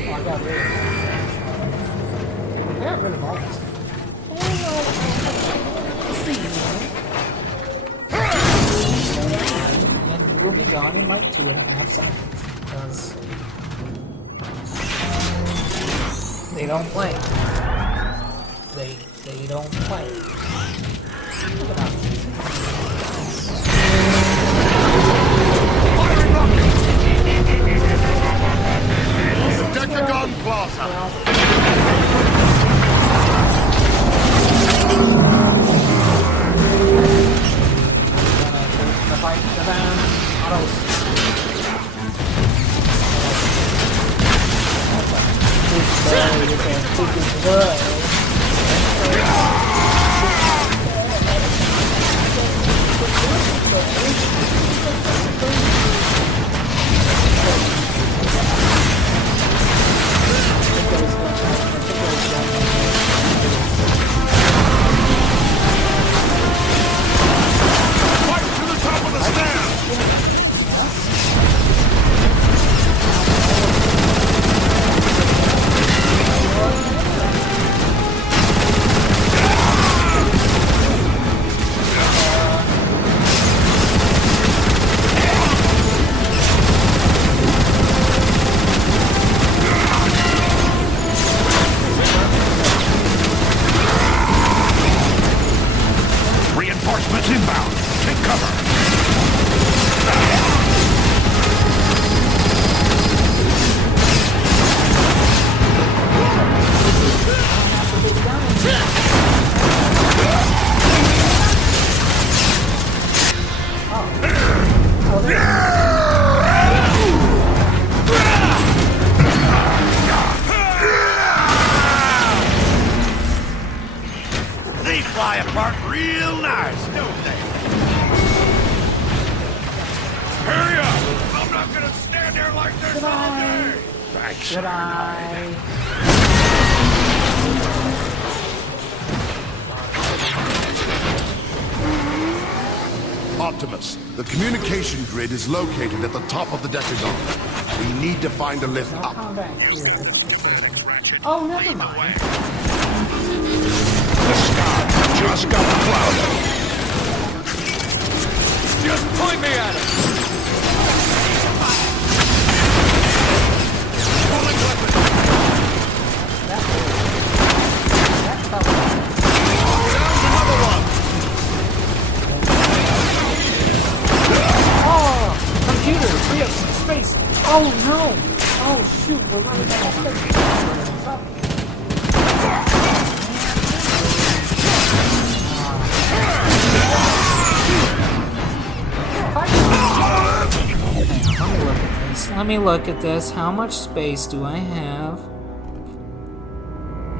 Oh, I got rid of I got rid of all this. And he will be gone in like 2.5 seconds because they don't play. They don't play. Look at that. Decagon Plaza. The fight, the van, autos. Reinforcements inbound. Take cover. They fly apart real nice, don't they? Hurry up! I'm not gonna stand there like this all day! Thanks. Should I? Optimus, the communication grid is located at the top of the Decagon. We need to find a lift up. Come back here. Oh, never mind. The sky just got clouded. Just point me at it! Pulling weapon! There's another one! Oh, computer, free up some space. Oh no! Oh shoot, we're running out of space. let me look at this. How much space do I have?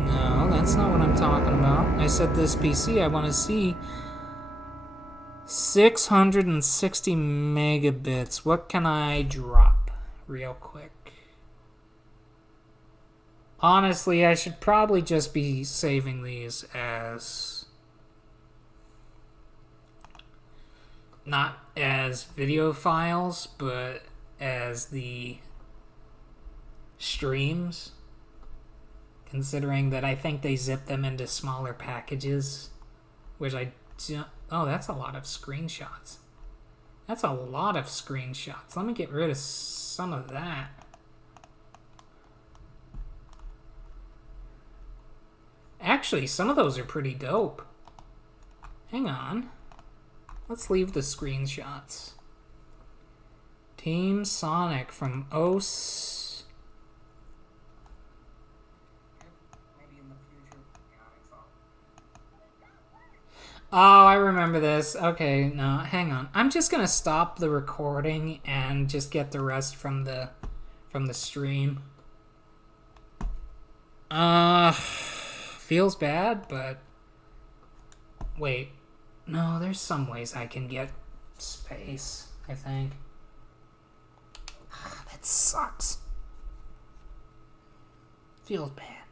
No, that's not what I'm talking about. I said this PC, I want to see 660 megabits. What can I drop real quick? Honestly, I should probably just be saving these as... not as video files, but as the streams. Considering that I think they zip them into smaller packages. Which I don't... Oh, that's a lot of screenshots. That's a lot of screenshots. Let me get rid of some of that. Actually, some of those are pretty dope. Hang on. Let's leave the screenshots. Team Sonic from OS. Oh, I remember this. Okay, no, hang on. I'm just gonna stop the recording and just get the rest from the stream. Feels bad, but wait. No, there's some ways I can get space, I think. That sucks. Feels bad.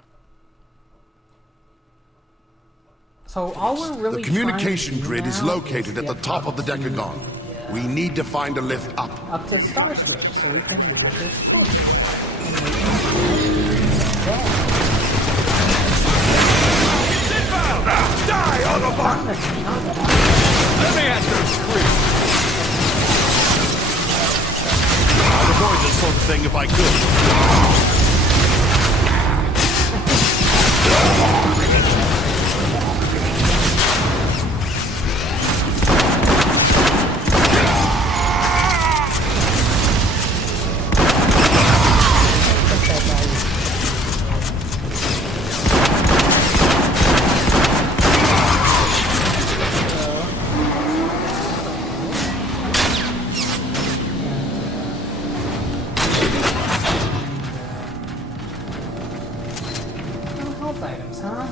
So all we're really The communication trying to do grid is now located at the get top of the Decagon. We need to find a lift up. Up to Starscream, so we can look at this push. Die, Autobot! Let me answer the scream. I'd avoid this sort of thing if I could. Health items, huh?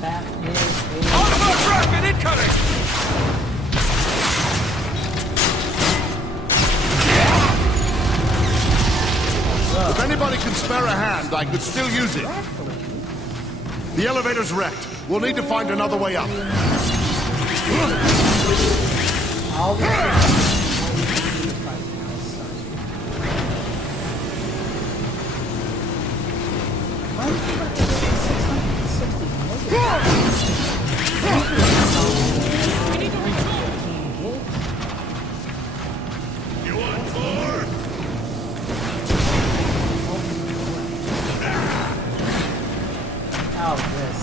That is a... Autobot rocket incoming! If anybody can spare a hand, I could still use it. The elevator's wrecked. We'll need to find another way up. All You want more? Oh, this.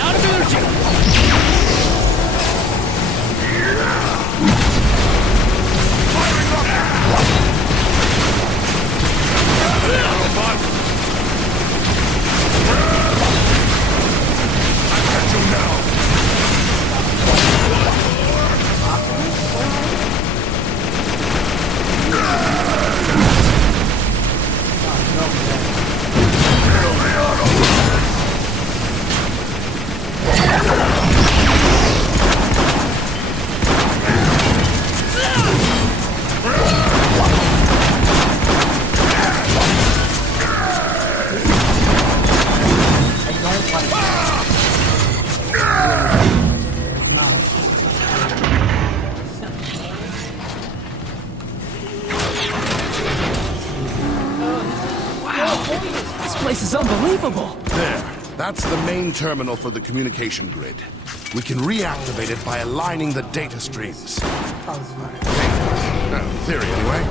Out of energy! This place is unbelievable! There. That's the main terminal for the communication grid. We can reactivate it by aligning the data streams. In theory, anyway.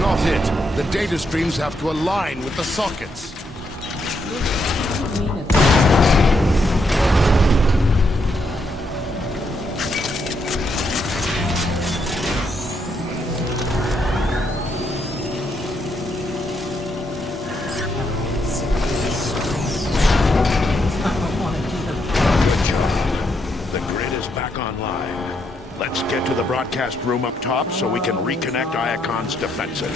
not it. The data streams have to align with the sockets. I mean, it's Good job. The grid is back online. Let's get to the broadcast room up top so we can reconnect Iacon's defenses.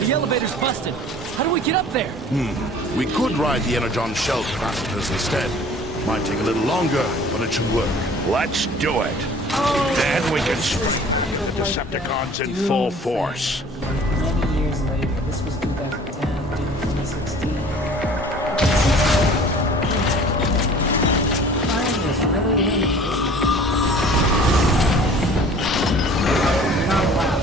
The elevator's busted. How do we get up there? We could ride the Energon shell capacitors instead. Might take a little longer, but it should work. Let's do it. Then we can strike the Decepticons in full force. many years later. This was 2010, 2016. Time is really late. You're not allowed.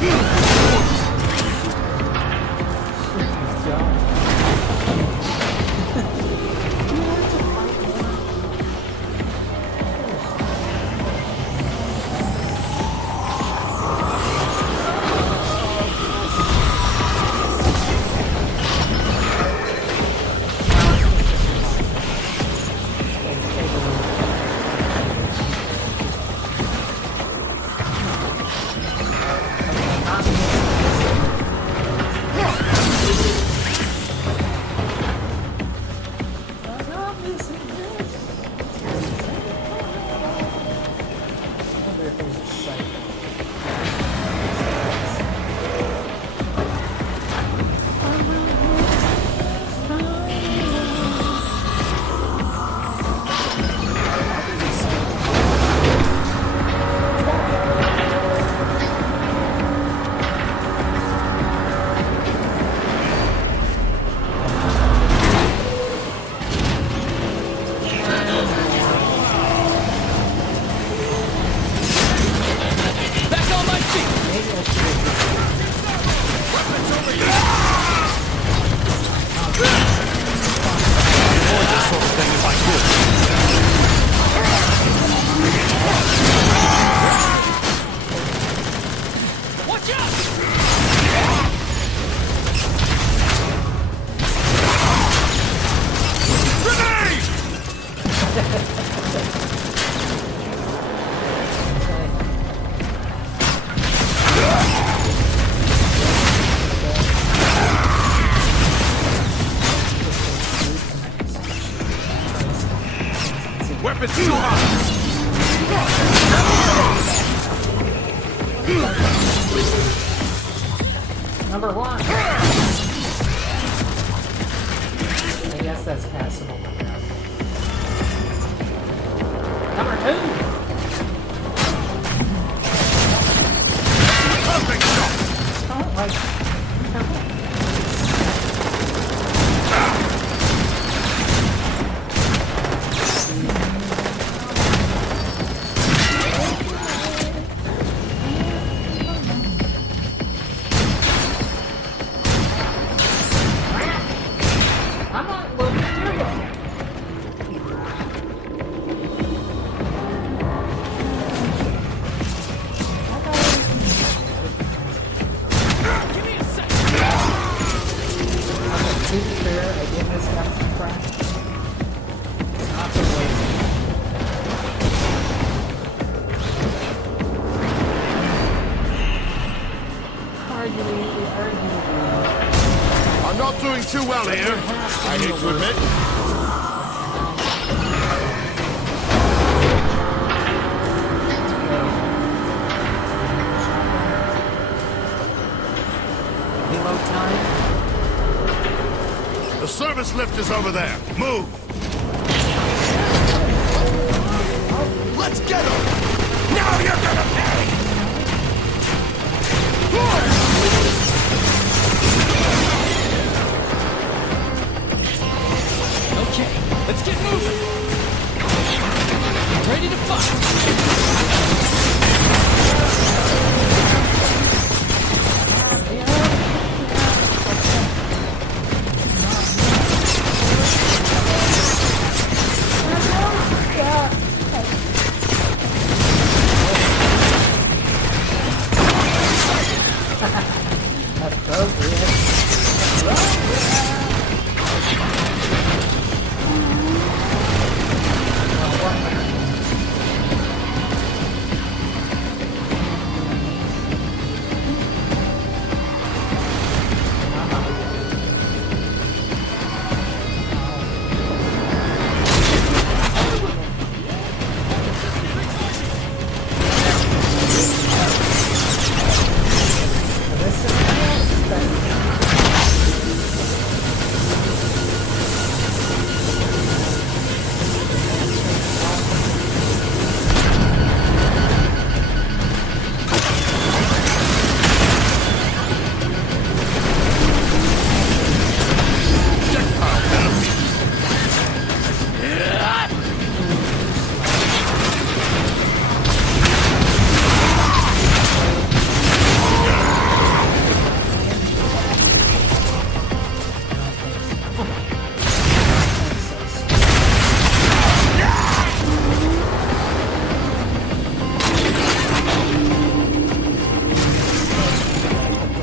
Don't. Weapons too hot! Number one. I guess that's passable. Number two. Perfect shot! Oh, like. I'm not doing too well here, I hate to admit. Reload time. The service lift is over there. Move! Let's get him! Now you're gonna pay! Okay, let's get moving. Ready to fight.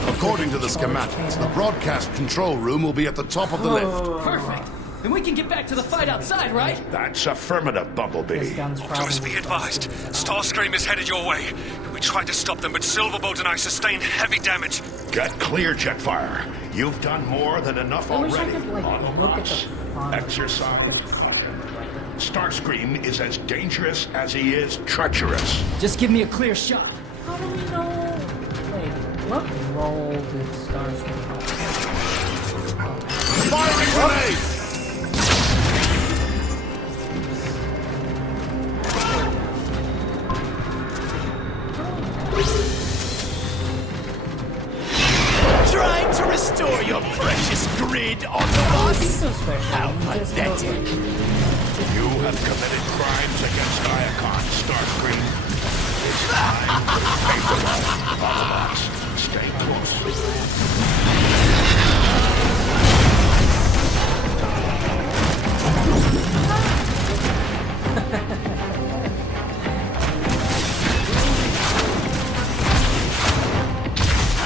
According to the schematics, the broadcast control room will be at the top of the lift. Perfect. Then we can get back to the fight outside, right? That's affirmative, Bumblebee. This gun's Optimus, probably be advised. Starscream is headed your way. We tried to stop them, but Silverbolt and I sustained heavy damage. Get clear, Jetfire. You've done more than enough I wish I already. could, like, look at the front. Exercise caution. Starscream is as dangerous as he is treacherous. Just give me a clear shot. How do we know? Wait, what role did Starscream have? Firing grenade! Trying to restore your precious grid, He's Autobots? so special. How He just goes pathetic. like- You have committed crimes against Iacon, Starscream. It's time to pay for them. Autobots, stay close.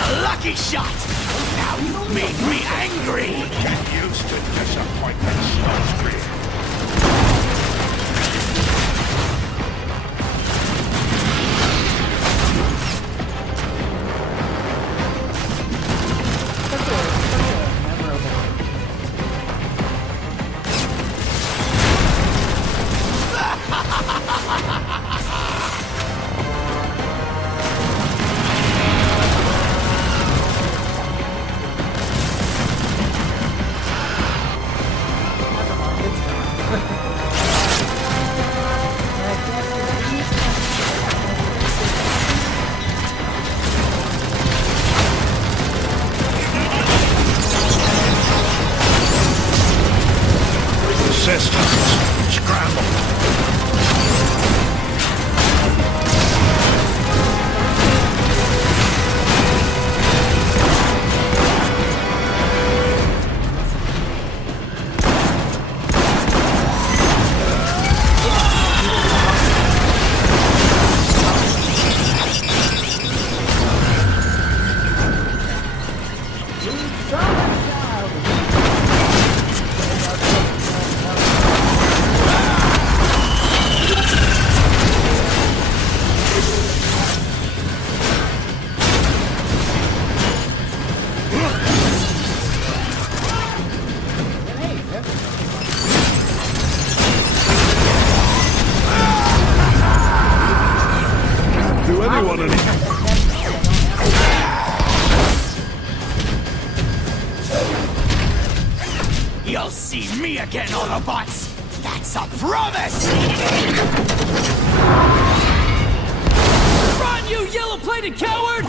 A lucky shot! Now you've made me angry! Get used to disappointment, Starscream. Systems scrambled. Do anyone any... You'll see me again, Autobots! That's a promise! Run, you yellow-plated coward!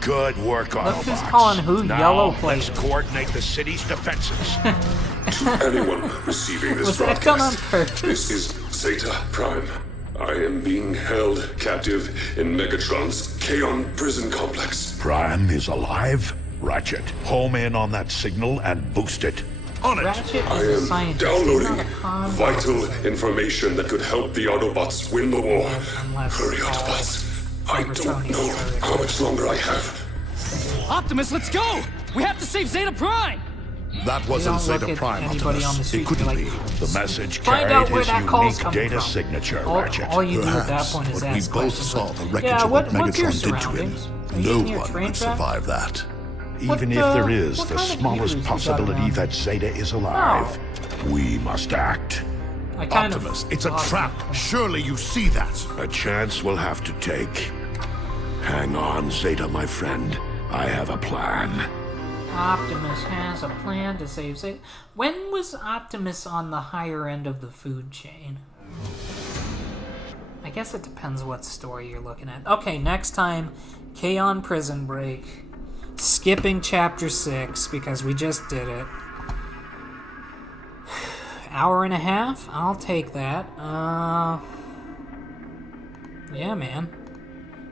Good work, Autobots. who's calling who now, yellow let's plated. coordinate the city's defenses. To anyone receiving this Was that done on broadcast, purpose? this is Zeta Prime. I am being held captive in Megatron's Kaon prison complex. Prime is alive? Ratchet, home in on that signal and boost it. On it! Ratchet I is a am scientist. downloading He's not a con vital artist. information that could help the Autobots win the war. Unless, Hurry, Autobots. I Cybertronians don't know are- how much longer I have. Optimus, let's go! We have to save Zeta Prime! That You wasn't don't look Zeta at Prime, anybody on the Optimus. street It couldn't like, be. The message find carried out where his that call's unique coming data from. signature, All, Ratchet. all you do at that Perhaps, point is but we ask both questions. saw like, the wreckage yeah, of what what's your Megatron did to him. surroundings? Are you No in your one train could trap? survive that. What, Even if there is what the kind of smallest gears you got possibility around? that Zeta is alive, we must act. I kind Optimus, of it's a lost trap. my point. Surely you see that. A chance we'll have to take. Hang on, Zeta, my friend. I have a plan. Optimus has a plan to save Zeta. When was Optimus on the higher end of the food chain? I guess it depends what story you're looking at. Okay, next time, K-On! Prison Break. Skipping Chapter 6, because we just did it. Hour and a half? I'll take that. Yeah, man.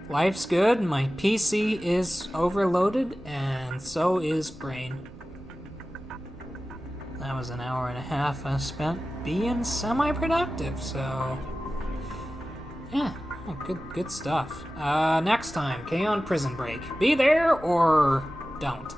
Life's good, my PC is overloaded, and so is Brain. That was an hour and a half I spent being semi-productive, so... yeah, good stuff. Next time, K-On! Prison Break. Be there or don't.